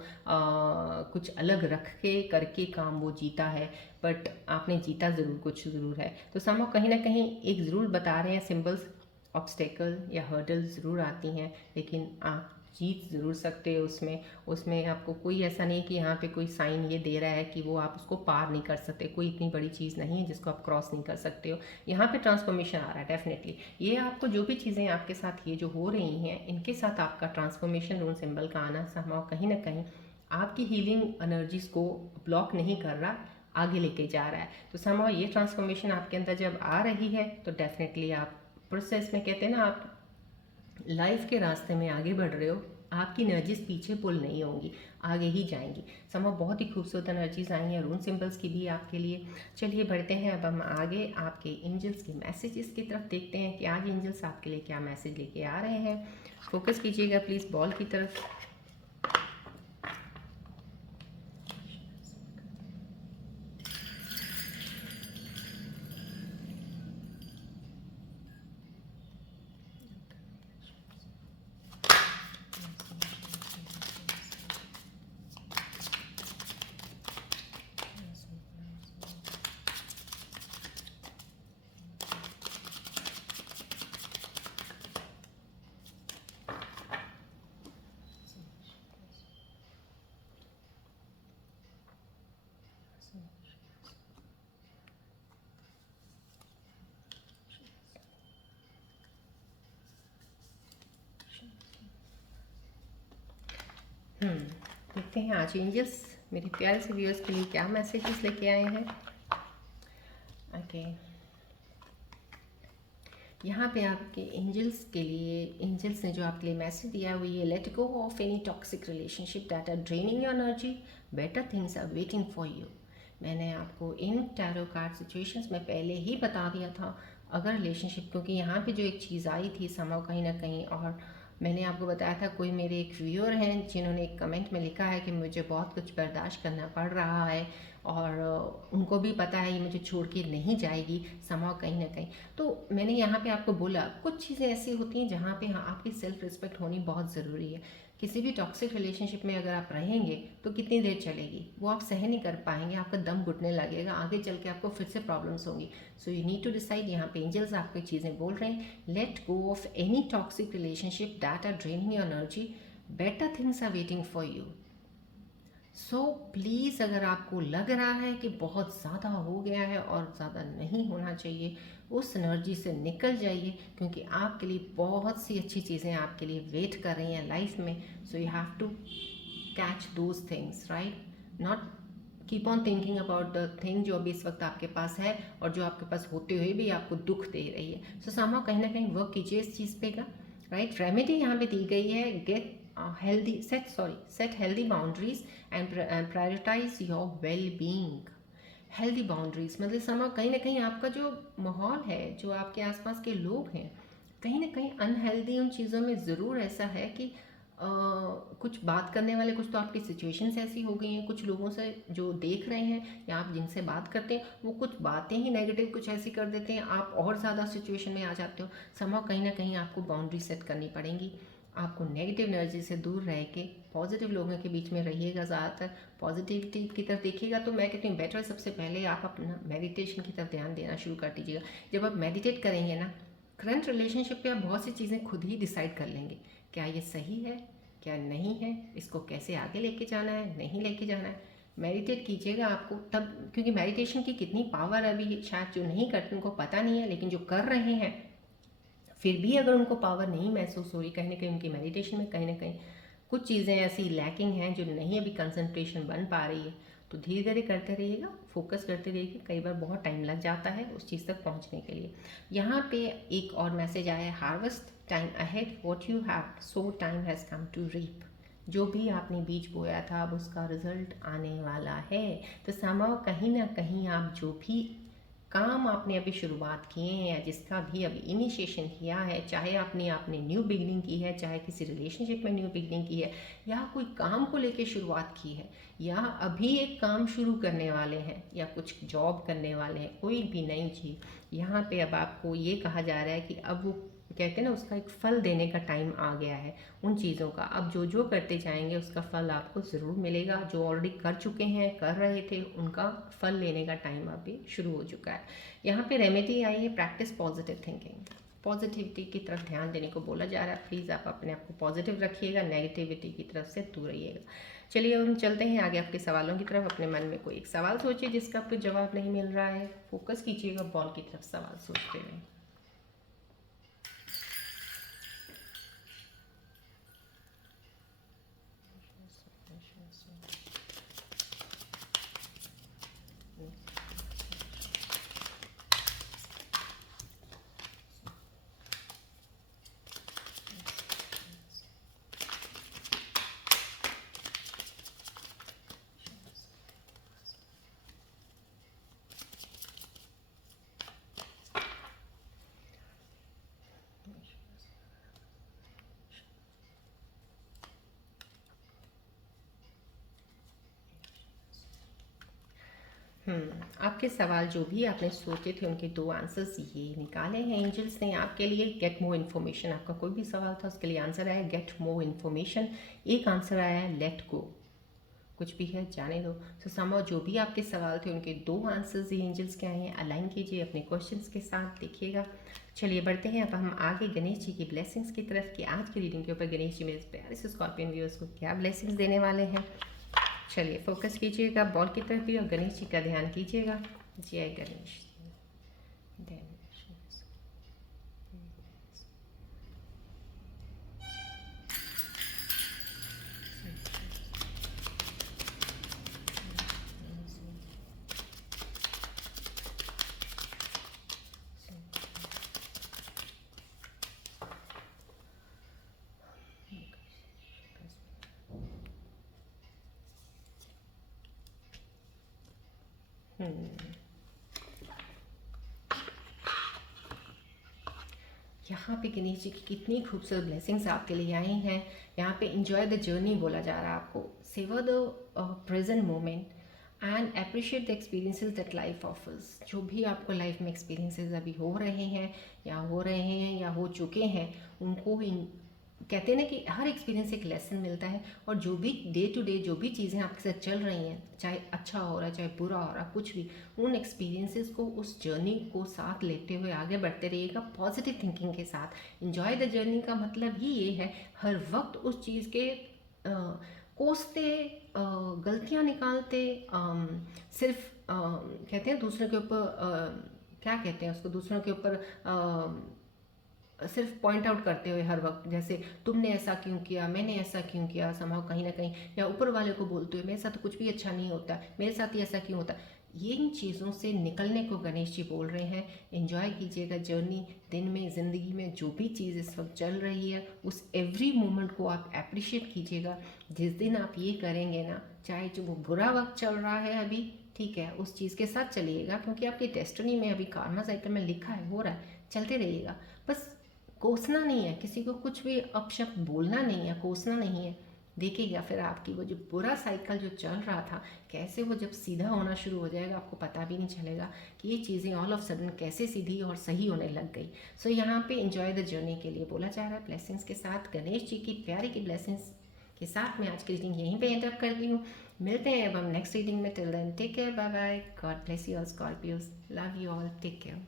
कुछ अलग रख के करके काम वो जीता है, बट आपने जीता ज़रूर, कुछ ज़रूर है। तो समाव कहीं ना कहीं एक ज़रूर बता रहे हैं सिंबल्स, ऑब्स्टेकल या हर्डल ज़रूर आती हैं, लेकिन आप जीत ज़रूर सकते हो उसमें। उसमें आपको कोई ऐसा नहीं कि यहाँ पे कोई साइन ये दे रहा है कि वो आप उसको पार नहीं कर सकते, कोई इतनी बड़ी चीज़ नहीं है जिसको आप क्रॉस नहीं कर सकते हो। यहाँ पे ट्रांसफॉर्मेशन आ रहा है डेफिनेटली। ये आपको जो भी चीज़ें आपके साथ ये जो हो रही हैं, इनके साथ आपका ट्रांसफॉर्मेशन रून सिंबल का आना समाव कहीं ना कहीं आपकी हीलिंग एनर्जीज को ब्लॉक नहीं कर रहा, आगे लेके जा रहा है। तो समाव ये ट्रांसफॉर्मेशन आपके अंदर जब आ रही है तो डेफिनेटली आप प्रोसेस में, कहते हैं ना, आप लाइफ के रास्ते में आगे बढ़ रहे हो, आपकी एनर्जीज पीछे पुल नहीं होंगी, आगे ही जाएंगी। समाव बहुत ही खूबसूरत एनर्जीज आई हैं रून सिंबल्स की भी आपके लिए। चलिए बढ़ते हैं, अब हम आगे आपके एंजल्स के मैसेजेस की तरफ देखते हैं कि आज एंजल्स आपके लिए क्या मैसेज लेके आ रहे हैं। फोकस कीजिएगा प्लीज़ बॉल की तरफ। देखते हैं आज एंजल्स मेरे प्यारे से व्यूअर्स के लिए क्या मैसेजेस लेके आए हैं। ओके, यहाँ पे आपके एंजल्स के लिए, एंजल्स ने जो आपके लिए मैसेज दिया वो ये, let go of any toxic relationship that are draining your energy, better things are waiting for you. मैंने आपको इन टैरो कार्ड सिचुएशंस में पहले ही बता दिया था, अगर रिलेशनशिप, क्योंकि यहाँ पे जो एक चीज़ आई थी समाव कहीं ना कहीं, और मैंने आपको बताया था, कोई मेरे एक व्यूअर हैं जिन्होंने एक कमेंट में लिखा है कि मुझे बहुत कुछ बर्दाश्त करना पड़ रहा है, और उनको भी पता है ये मुझे छोड़ के नहीं जाएगी समाव कहीं ना कहीं। तो मैंने यहाँ पे आपको बोला कुछ चीज़ें ऐसी होती हैं जहाँ पे हाँ आपकी सेल्फ रिस्पेक्ट होनी बहुत ज़रूरी है। किसी भी टॉक्सिक रिलेशनशिप में अगर आप रहेंगे तो कितनी देर चलेगी, वो आप सहन नहीं कर पाएंगे, आपका दम घुटने लगेगा, आगे चल के आपको फिर से प्रॉब्लम्स होंगी। So you need to decide. यहाँ पे एंजल्स आपको चीज़ें बोल रहे हैं, let go of any toxic relationship that are draining your energy, better things are waiting for you. So please, अगर आपको लग रहा है कि बहुत ज़्यादा हो गया है और ज़्यादा नहीं होना चाहिए, उस एनर्जी से निकल जाइए, क्योंकि आपके लिए बहुत सी अच्छी चीज़ें आपके लिए वेट कर रही हैं लाइफ में। So you have to catch those things, right, not keep on thinking about the thing जो अभी इस वक्त आपके पास है और जो आपके पास होते हुए भी आपको दुख दे रही है। सो समाव कहीं ना कहीं वर्क कीजिए इस चीज़ पे का, राइट। रेमेडी यहाँ पे दी गई है, get healthy set healthy boundaries and prioritise your well being. Healthy boundaries मतलब समाव कहीं ना कहीं आपका जो माहौल है, जो आपके आसपास के लोग हैं, कहीं ना कहीं अनहेल्दी उन चीज़ों में ज़रूर ऐसा है कि कुछ बात करने वाले, कुछ तो आपकी सिचुएशंस ऐसी हो गई हैं, कुछ लोगों से जो देख रहे हैं या आप जिनसे बात करते हैं वो कुछ बातें ही नेगेटिव कुछ ऐसी कर देते हैं, आप और ज़्यादा सिचुएशन में आ जाते हो। समाव कहीं ना कहीं आपको बाउंड्री सेट करनी पड़ेंगी। आपको नेगेटिव एनर्जी से दूर रह के पॉजिटिव लोगों के बीच में रहिएगा, ज़्यादातर पॉजिटिविटी की तरफ देखिएगा। तो मैं कहती हूँ बेटर सबसे पहले आप अपना मेडिटेशन की तरफ ध्यान देना शुरू कर दीजिएगा। जब आप मेडिटेट करेंगे ना, करंट रिलेशनशिप पे आप बहुत सी चीज़ें खुद ही डिसाइड कर लेंगे, क्या ये सही है, क्या नहीं है, इसको कैसे आगे लेके जाना है, नहीं लेके जाना है। मेडिटेट कीजिएगा आपको तब, क्योंकि मेडिटेशन की कितनी पावर अभी शायद जो नहीं करते उनको पता नहीं है, लेकिन जो कर रहे हैं फिर भी अगर उनको पावर नहीं महसूस हो रही, कहीं ना कहीं उनकी मेडिटेशन में कहीं ना कहीं कुछ चीज़ें ऐसी लैकिंग हैं जो नहीं अभी कंसंट्रेशन बन पा रही है, तो धीरे धीरे करते रहिएगा, फोकस करते रहिएगा। कई बार बहुत टाइम लग जाता है उस चीज़ तक पहुंचने के लिए। यहाँ पे एक और मैसेज आया है, harvest time ahead, what you have sow time has come to reap. जो भी आपने बीज बोया था अब उसका रिजल्ट आने वाला है। तो समाव कहीं ना कहीं आप जो भी काम आपने अभी शुरुआत किए हैं या जिसका भी अभी इनिशिएशन किया है, चाहे आपने न्यू बिगनिंग की है, चाहे किसी रिलेशनशिप में न्यू बिगनिंग की है, या कोई काम को लेके शुरुआत की है, या अभी एक काम शुरू करने वाले हैं, या कुछ जॉब करने वाले हैं, कोई भी नई चीज़, यहाँ पे अब आपको ये कहा जा रहा है कि अब वो कहते हैं ना, उसका एक फल देने का टाइम आ गया है उन चीज़ों का। अब जो जो करते जाएंगे उसका फल आपको ज़रूर मिलेगा। जो ऑलरेडी कर चुके हैं, कर रहे थे, उनका फल लेने का टाइम अभी शुरू हो चुका है। यहाँ पे रेमेडी आई है, प्रैक्टिस पॉजिटिव थिंकिंग। पॉजिटिविटी की तरफ ध्यान देने को बोला जा रहा है। प्लीज़ आप अपने आप को पॉजिटिव रखिएगा, नेगेटिविटी की तरफ से दूर रहिएगा। चलिए हम चलते हैं आगे आपके सवालों की तरफ। अपने मन में कोई एक सवाल सोचिए जिसका आपको जवाब नहीं मिल रहा है, फोकस कीजिएगा बॉल की तरफ सवाल सोचते हुए। आपके सवाल जो भी आपने सोचे थे उनके 2 आंसर्स ये निकाले हैं एंजल्स ने आपके लिए। गेट मोर इन्फॉर्मेशन, आपका कोई भी सवाल था उसके लिए आंसर आया गेट मोर इन्फॉर्मेशन। एक आंसर आया है लेट गो, कुछ भी है जाने दो। तो समाव जो भी आपके सवाल थे उनके 2 आंसर्स ये एंजल्स के आए हैं। अलाइन कीजिए अपने क्वेश्चंस के साथ, देखिएगा। चलिए बढ़ते हैं अब हम आगे गणेश जी की ब्लेसिंग्स की तरफ कि आज की रीडिंग के ऊपर गणेश जी मेरे प्यारे से स्कॉर्पियन व्यूअर्स को क्या ब्लेसिंग्स देने वाले हैं। चलिए फोकस कीजिएगा बॉल की तरफ भी और गणेश जी का ध्यान कीजिएगा। जय गणेश। यहाँ पे गणेश जी की कितनी खूबसूरत ब्लेसिंग्स आपके लिए आई हैं। यहाँ पे इंजॉय द जर्नी बोला जा रहा है आपको। Savour the present moment and appreciate the experiences that life offers. जो भी आपको लाइफ में एक्सपीरियंसेस अभी हो रहे हैं या हो चुके हैं, उनको कहते हैं ना कि हर एक्सपीरियंस एक लेसन मिलता है। और जो भी डे टू डे जो भी चीज़ें आपके साथ चल रही हैं, चाहे अच्छा हो रहा है चाहे बुरा हो रहा है, कुछ भी, उन एक्सपीरियंसेस को, उस जर्नी को साथ लेते हुए आगे बढ़ते रहिएगा पॉजिटिव थिंकिंग के साथ। इंजॉय द जर्नी का मतलब ही ये है हर वक्त उस चीज़ के कोसते, गलतियाँ निकालते, सिर्फ कहते हैं दूसरों के ऊपर क्या कहते हैं उसको, दूसरों के ऊपर सिर्फ पॉइंट आउट करते हुए हर वक्त, जैसे तुमने ऐसा क्यों किया, मैंने ऐसा क्यों किया, समाव कहीं ना कहीं, या ऊपर वाले को बोलते हुए मेरे साथ तो कुछ भी अच्छा नहीं होता, मेरे साथ ही ऐसा क्यों होता। ये इन चीज़ों से निकलने को गणेश जी बोल रहे हैं। एंजॉय कीजिएगा जर्नी। दिन में, ज़िंदगी में जो भी चीज़ इस वक्त चल रही है, उस एवरी मोमेंट को आप अप्रिशिएट कीजिएगा। जिस दिन आप ये करेंगे ना, चाहे जो वो बुरा वक्त चल रहा है अभी, ठीक है, उस चीज़ के साथ चलिएगा, क्योंकि आपकी डेस्टिनी में अभी कार्मा साइकिल में लिखा है, हो रहा है, चलते रहिएगा। बस कोसना नहीं है, किसी को कुछ भी अपशब्द बोलना नहीं है, कोसना नहीं है। देखिएगा फिर आपकी वो जो बुरा साइकिल जो चल रहा था, कैसे वो जब सीधा होना शुरू हो जाएगा, आपको पता भी नहीं चलेगा कि ये चीज़ें ऑल ऑफ सडन कैसे सीधी और सही होने लग गई। सो यहाँ पे एंजॉय द जर्नी के लिए बोला जा रहा है ब्लेसिंग्स के साथ। गणेश जी की प्यारी की ब्लेसिंग्स के साथ मैं आज की रीडिंग यहीं पे एंड अप करती हूँ। मिलते हैं अब हम नेक्स्ट रीडिंग में। Till then take care, bye bye, God bless you all Scorpios, love you all, take care.